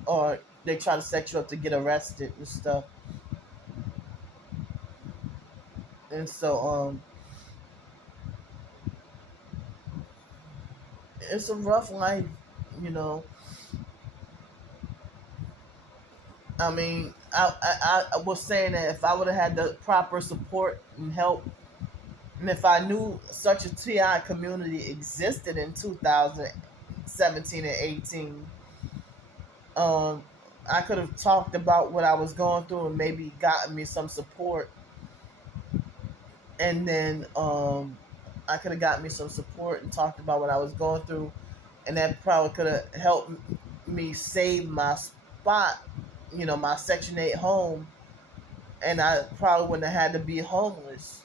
or they try to set you up to get arrested and stuff. And so it's a rough life, I mean, I was saying that if I would have had the proper support and help, and if I knew such a TI community existed in 2017 and 18, I could have talked about what I was going through and maybe gotten me some support. And then I could have gotten me some support and talked about what I was going through, and that probably could have helped me save my spot, my Section 8 home, and I probably wouldn't have had to be homeless.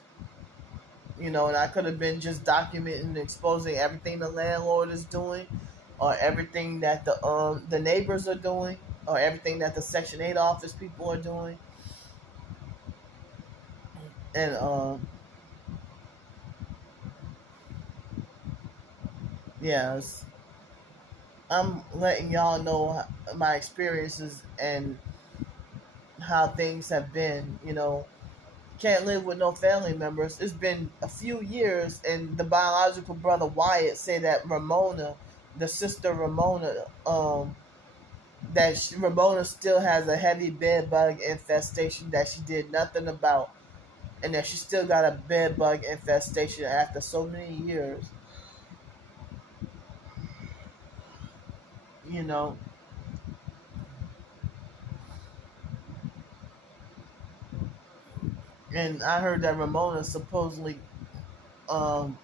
And I could have been just documenting and exposing everything the landlord is doing, or everything that the neighbors are doing, or everything that the Section 8 office people are doing. And yes, I'm letting y'all know my experiences and how things have been. Can't live with no family members. It's been a few years, and the biological brother Wyatt said that Ramona, the sister Ramona, that Ramona still has a heavy bed bug infestation that she did nothing about, and that she still got a bed bug infestation after so many years. You know, and I heard that Ramona supposedly um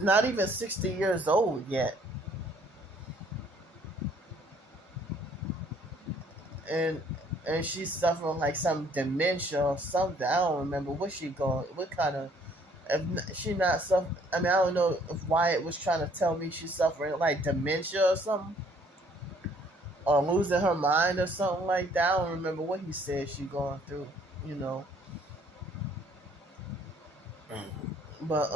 not even 60 years old yet, and she's suffering like some dementia or something. I don't remember what she going, what kind of. If she not suffering, I mean, I don't know if Wyatt was trying to tell me she's suffering like dementia or something, or losing her mind or something like that. I don't remember what he said she going through, you know. But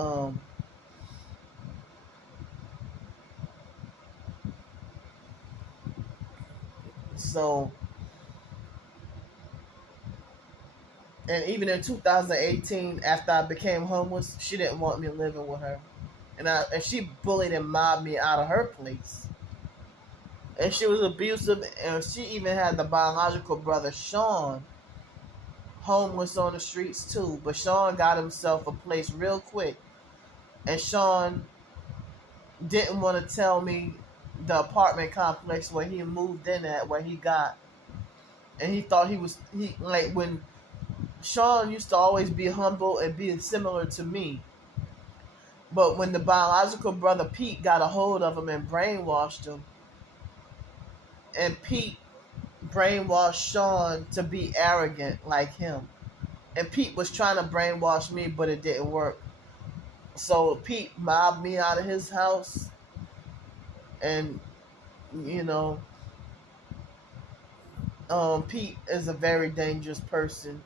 so, and even in 2018, after I became homeless, she didn't want me living with her, and she bullied and mobbed me out of her place. And she was abusive, and she even had the biological brother Sean homeless on the streets too. But Sean got himself a place real quick, and Sean didn't want to tell me the apartment complex where he moved in at, where he got, and he thought he like when Sean used to always be humble and be similar to me. But when the biological brother Pete got a hold of him and brainwashed him, and Pete brainwashed Sean to be arrogant like him. And Pete was trying to brainwash me, but it didn't work. So Pete mobbed me out of his house, and you know, Pete is a very dangerous person,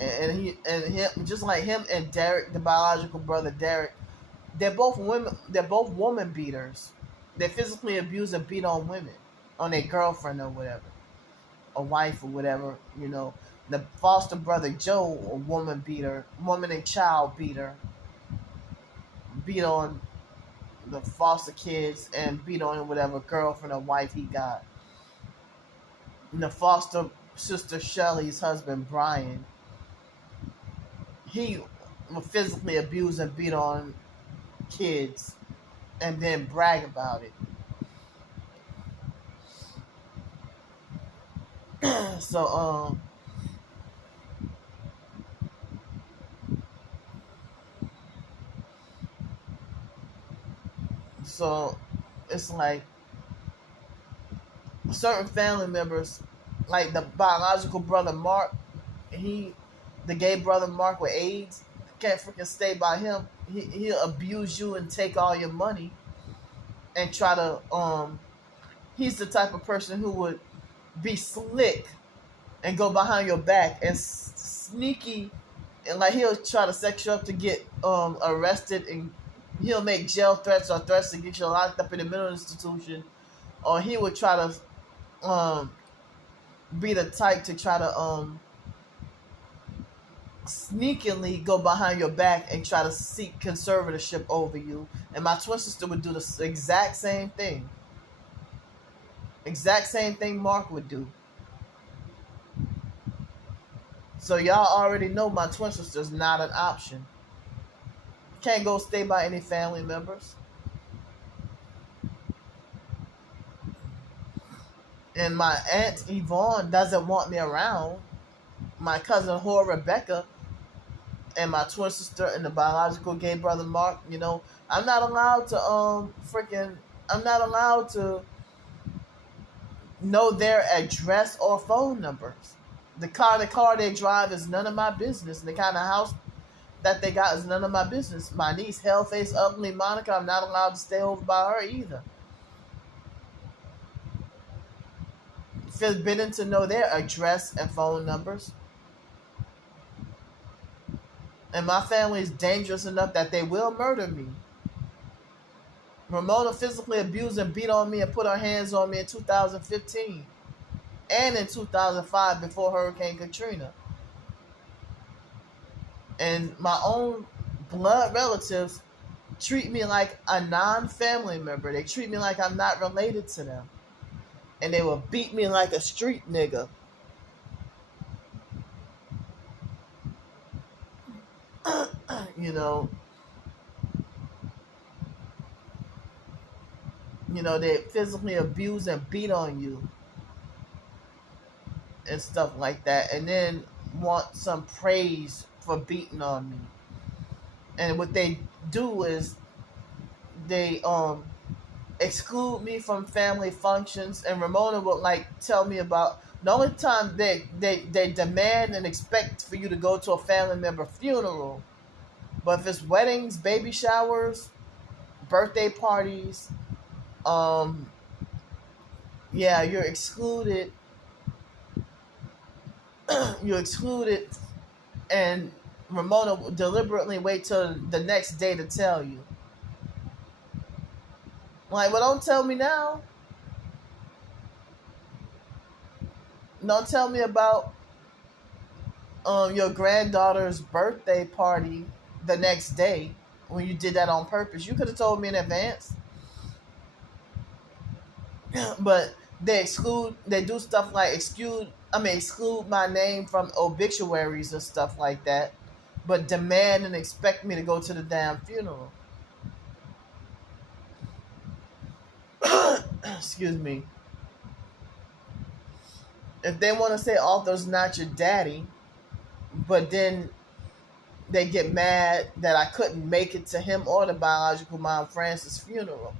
and him, just like him and Derek, the biological brother Derek, they're both women. They're both woman beaters. They physically abuse and beat on women, on their girlfriend or whatever, a wife or whatever. You know, the foster brother Joe, a woman beater, woman and child beater, beat on the foster kids and beat on whatever girlfriend or wife he got. And the foster sister Shelly's husband Brian, he will physically abuse and beat on kids and then brag about it. So so it's like certain family members, like the biological brother Mark, the gay brother Mark with AIDS, can't freaking stay by him. He'll abuse you and take all your money and try to he's the type of person who would be slick and go behind your back and sneaky, and like he'll try to sex you up to get arrested, and he'll make jail threats or threats to get you locked up in a mental institution, or he would try to be the type to try to sneakily go behind your back and try to seek conservatorship over you. And my twin sister would do the exact same thing. Exact same thing Mark would do. So y'all already know my twin sister's not an option. Can't go stay by any family members. And my aunt Yvonne doesn't want me around. My cousin Whore Rebecca and my twin sister and the biological gay brother Mark, you know, I'm not allowed to I'm not allowed to know their address or phone numbers. The car they drive is none of my business. And the kind of house that they got is none of my business. My niece, Hellface Ugly Monica, I'm not allowed to stay over by her either. Forbidden to know their address and phone numbers. And my family is dangerous enough that they will murder me. Ramona physically abused and beat on me and put her hands on me in 2015 and in 2005 before Hurricane Katrina. And my own blood relatives treat me like a non-family member. They treat me like I'm not related to them. and they would beat me like a street nigga. you know, they physically abuse and beat on you and stuff like that, and then want some praise for beating on me. And what they do is they exclude me from family functions, and Ramona would like tell me about the only time they demand and expect for you to go to a family member funeral. But if it's weddings, baby showers, birthday parties, yeah, you're excluded. You're excluded, and Ramona will deliberately wait till the next day to tell you. Like, well, don't tell me now. Don't tell me about your granddaughter's birthday party the next day when you did that on purpose. You could have told me in advance. But they do stuff like exclude my name from obituaries and stuff like that, but demand and expect me to go to the damn funeral. Excuse me. If they want to say Arthur's not your daddy, but then they get mad that I couldn't make it to him or the biological mom Francis' funeral.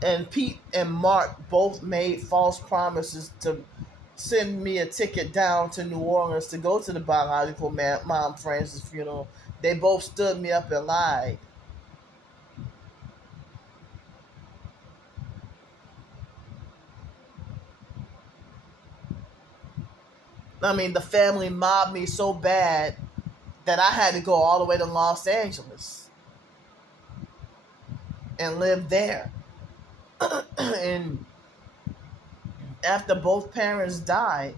And Pete and Mark both made false promises to send me a ticket down to New Orleans to go to the biological mom Francis' funeral. They both stood me up and lied. I mean, the family mobbed me so bad that I had to go all the way to Los Angeles and live there. And after both parents died,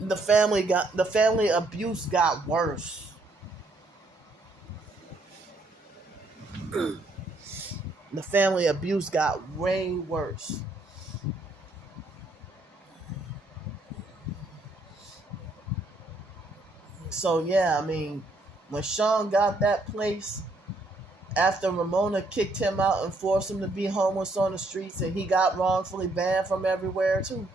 the family abuse got worse. The family abuse got way worse. So yeah, I mean, when Sean got that place, after Ramona kicked him out and forced him to be homeless on the streets, and he got wrongfully banned from everywhere too.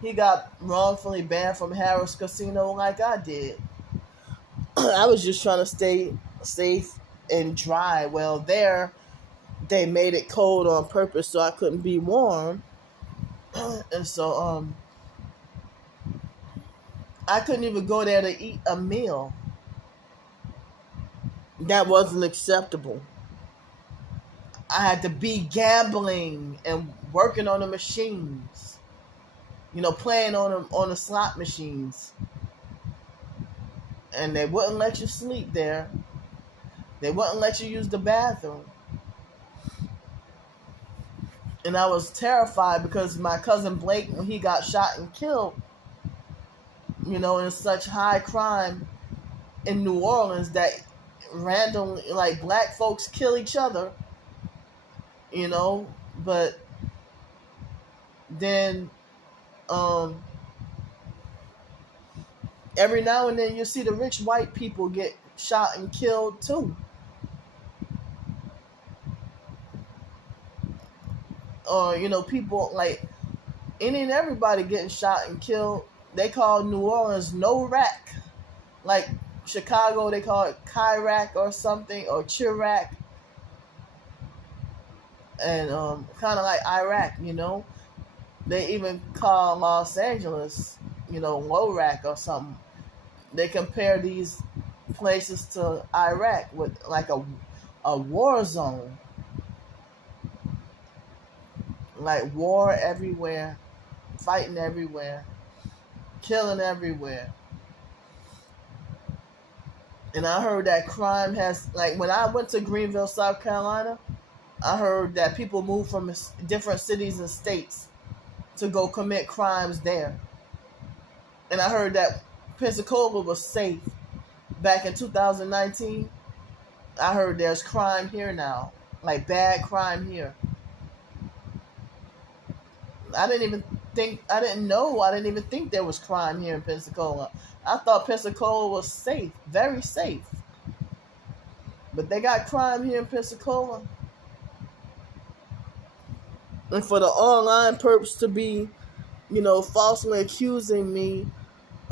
He got wrongfully banned from Harris Casino like I did. I was just trying to stay safe and dry. Well, there, they made it cold on purpose so I couldn't be warm. And so, I couldn't even go there to eat a meal. That wasn't acceptable. I had to be gambling and working on the machines. Playing on the slot machines. And they wouldn't let you sleep there. They wouldn't let you use the bathroom. And I was terrified because my cousin Blake, when he got shot and killed, in such high crime in New Orleans that randomly, like, black folks kill each other, but then every now and then you see the rich white people get shot and killed too. Or, people like any and everybody getting shot and killed. They call New Orleans no rack. Like Chicago, they call it Chirac or something, or Chirac. And kind of like Iraq, They even call Los Angeles, Lorac or something. They compare these places to Iraq with like a war zone. Like war everywhere, fighting everywhere, killing everywhere. And I heard that crime has, like, when I went to Greenville, South Carolina, I heard that people move from different cities and states to go commit crimes there. And I heard that Pensacola was safe back in 2019. I heard there's crime here now, like bad crime here. I didn't even I didn't even think there was crime here in Pensacola. I thought Pensacola was safe, very safe. But they got crime here in Pensacola. And for the online perps to be, falsely accusing me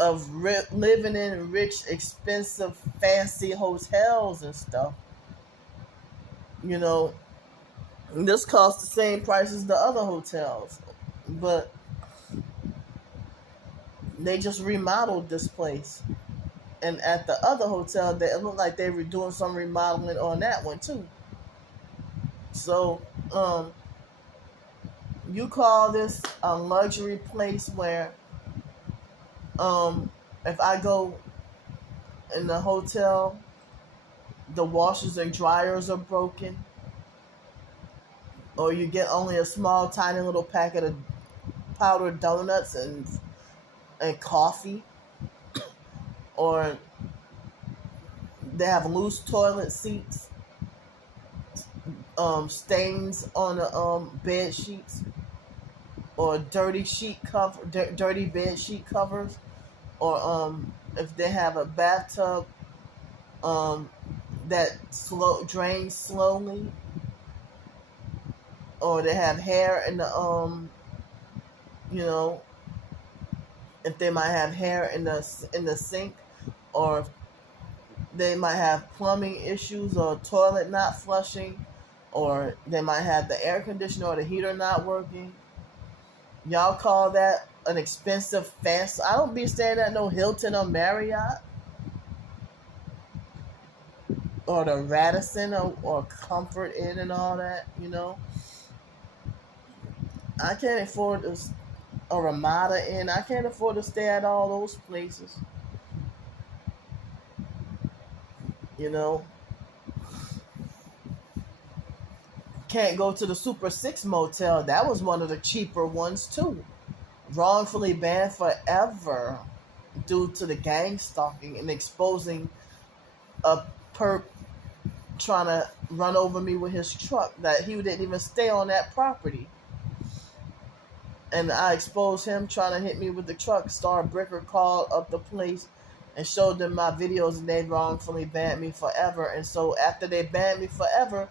of living in rich, expensive, fancy hotels and stuff, this costs the same price as the other hotels. But they just remodeled this place. And at the other hotel, it looked like they were doing some remodeling on that one too. So, you call this a luxury place where, if I go in the hotel, the washers and dryers are broken, or you get only a small, tiny little packet of powdered donuts and coffee, or they have loose toilet seats, stains on the bed sheets, or dirty bed sheet covers, or if they have a bathtub that drains slowly, or they have hair in the if they might have hair in the sink, or they might have plumbing issues or toilet not flushing, or they might have the air conditioner or the heater not working. Y'all call that an expensive fancy? I don't be staying at no Hilton or Marriott or the Radisson or Comfort Inn and all that, I can't afford a Ramada Inn. I can't afford to stay at all those places. Can't go to the Super 6 motel. That was one of the cheaper ones too. Wrongfully banned forever due to the gang stalking and exposing a perp trying to run over me with his truck that he didn't even stay on that property. And I exposed him trying to hit me with the truck. Star Bricker called up the police and showed them my videos, and they wrongfully banned me forever. And so after they banned me forever,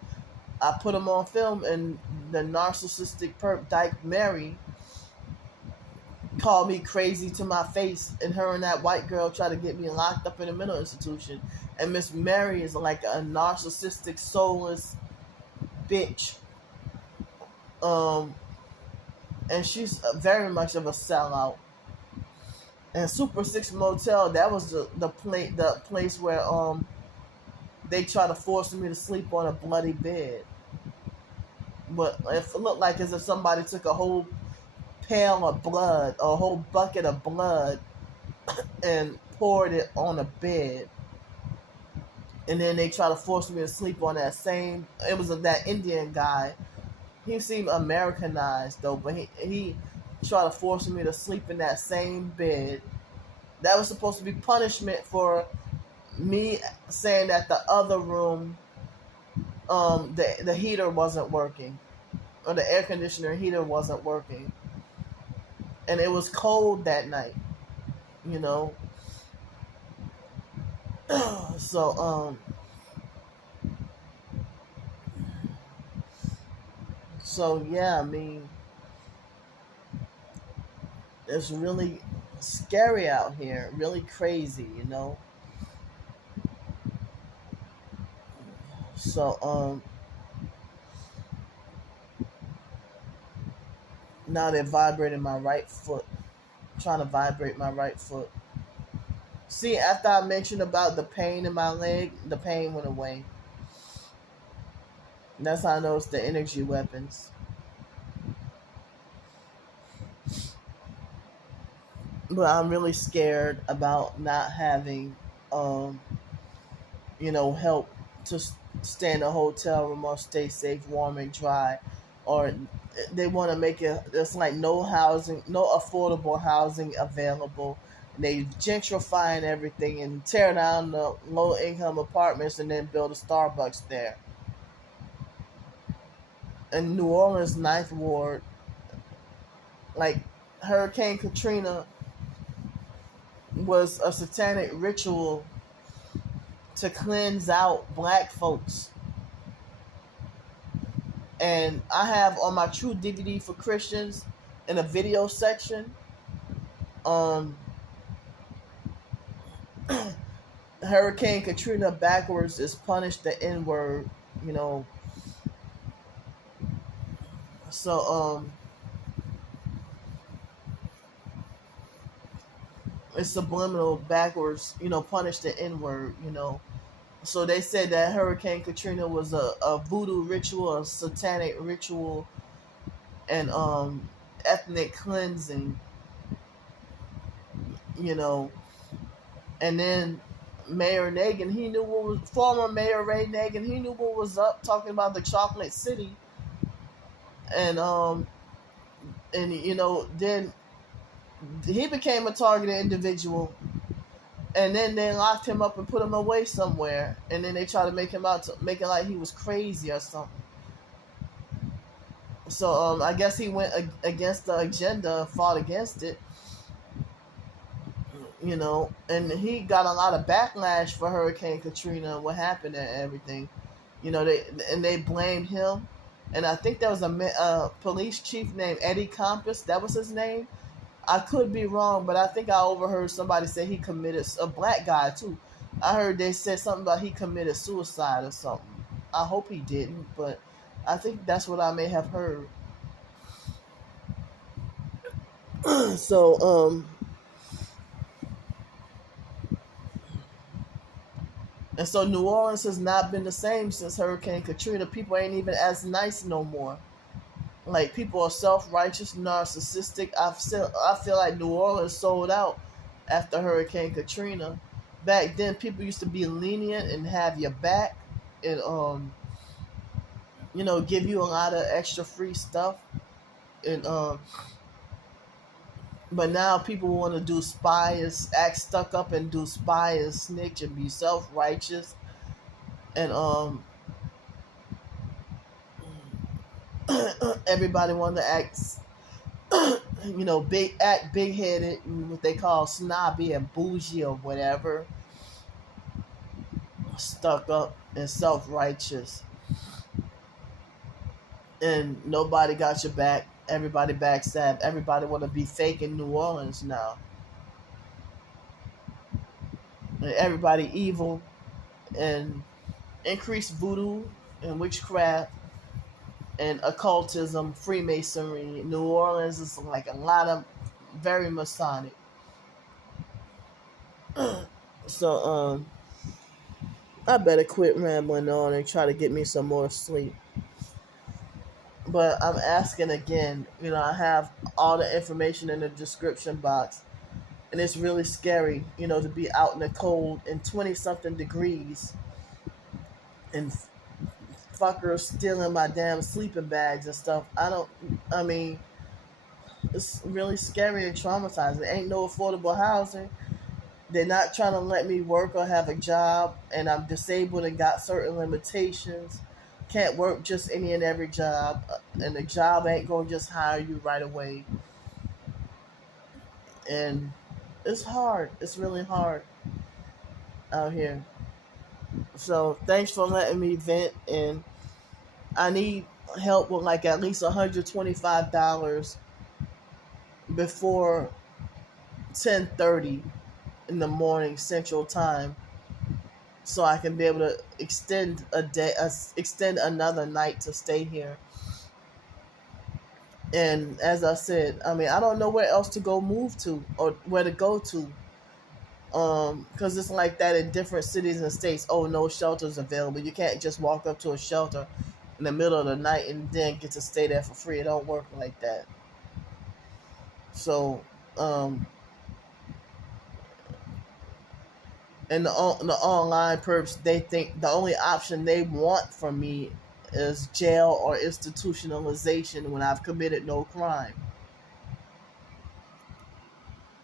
I put them on film, and the narcissistic perp Dyke Mary called me crazy to my face, and her and that white girl tried to get me locked up in a mental institution. And Miss Mary is like a narcissistic, soulless bitch. And she's very much of a sellout. And Super 6 Motel, that was the place where they try to force me to sleep on a bloody bed. But it looked like as if somebody took a whole pail of blood, or a whole bucket of blood, and poured it on a bed. And then they try to force me to sleep on that same. It was that Indian guy. He seemed Americanized though, but he tried to force me to sleep in that same bed. That was supposed to be punishment for me saying that the other room, the heater wasn't working, or the air conditioner heater wasn't working, and it was cold that night, So So yeah, I mean, it's really scary out here, really crazy, So now they're vibrating my right foot, trying to vibrate my right foot. See, after I mentioned about the pain in my leg, the pain went away. That's how I know it's the energy weapons. But I'm really scared about not having, help to stay in a hotel room or stay safe, warm, and dry. Or they want to make it, it's like no housing, no affordable housing available. They gentrifying everything and tear down the low income apartments and then build a Starbucks there. In New Orleans, Ninth Ward, like Hurricane Katrina was a satanic ritual to cleanse out black folks. And I have on my True DVD for Christians in a video section, Hurricane Katrina backwards is punished the N-word, you know. So it's subliminal backwards, you know, punish the N-word, you know. So they said that Hurricane Katrina was a voodoo ritual, a satanic ritual, and ethnic cleansing, you know. And then Mayor Nagin, he knew what was, former Mayor Ray Nagin, he knew what was up, talking about the Chocolate City. And you know, then he became a targeted individual, and then they locked him up and put him away somewhere, and then they tried to make him out to make it like he was crazy or something. So I guess he went against the agenda, fought against it, you know, and he got a lot of backlash for Hurricane Katrina and what happened and everything, you know. They blamed him, and I think there was a police chief named Eddie Compass. That was his name. I could be wrong, but I think I overheard somebody say he committed, a black guy too. I heard they said something about he committed suicide or something. I hope he didn't, but I think that's what I may have heard. So, and so New Orleans has not been the same since Hurricane Katrina. People ain't even as nice no more. Like, people are self-righteous, narcissistic. I feel like New Orleans sold out after Hurricane Katrina. Back then, people used to be lenient and have your back, and you know, give you a lot of extra free stuff. And but now people want to do spies, act stuck up and do spy and snitch and be self-righteous, and everybody want to act, you know, big-headed, what they call snobby and bougie or whatever, stuck up and self-righteous, and nobody got your back. Everybody backstab. Everybody want to be fake in New Orleans now. And everybody evil, and increased voodoo and witchcraft and occultism, Freemasonry. New Orleans is like a lot of very Masonic. So I better quit rambling on and try to get me some more sleep. But I'm asking again, you know, I have all the information in the description box, and it's really scary, you know, to be out in the cold in 20-something degrees and fuckers stealing my damn sleeping bags and stuff. I mean, it's really scary and traumatizing. There ain't no affordable housing. They're not trying to let me work or have a job, and I'm disabled and got certain limitations. Can't work just any and every job, and the job ain't gonna just hire you right away. And it's hard. It's really hard out here. So thanks for letting me vent, and I need help with like at least $125 before 10:30 in the morning Central Time, so I can be able to extend another night to stay here. And as I said, I mean, I don't know where else to go move to or where to go to. Because it's like that in different cities and states. Oh, no shelters available. You can't just walk up to a shelter in the middle of the night and then get to stay there for free. It don't work like that. So, and the online perps, they think the only option they want from me is jail or institutionalization when I've committed no crime.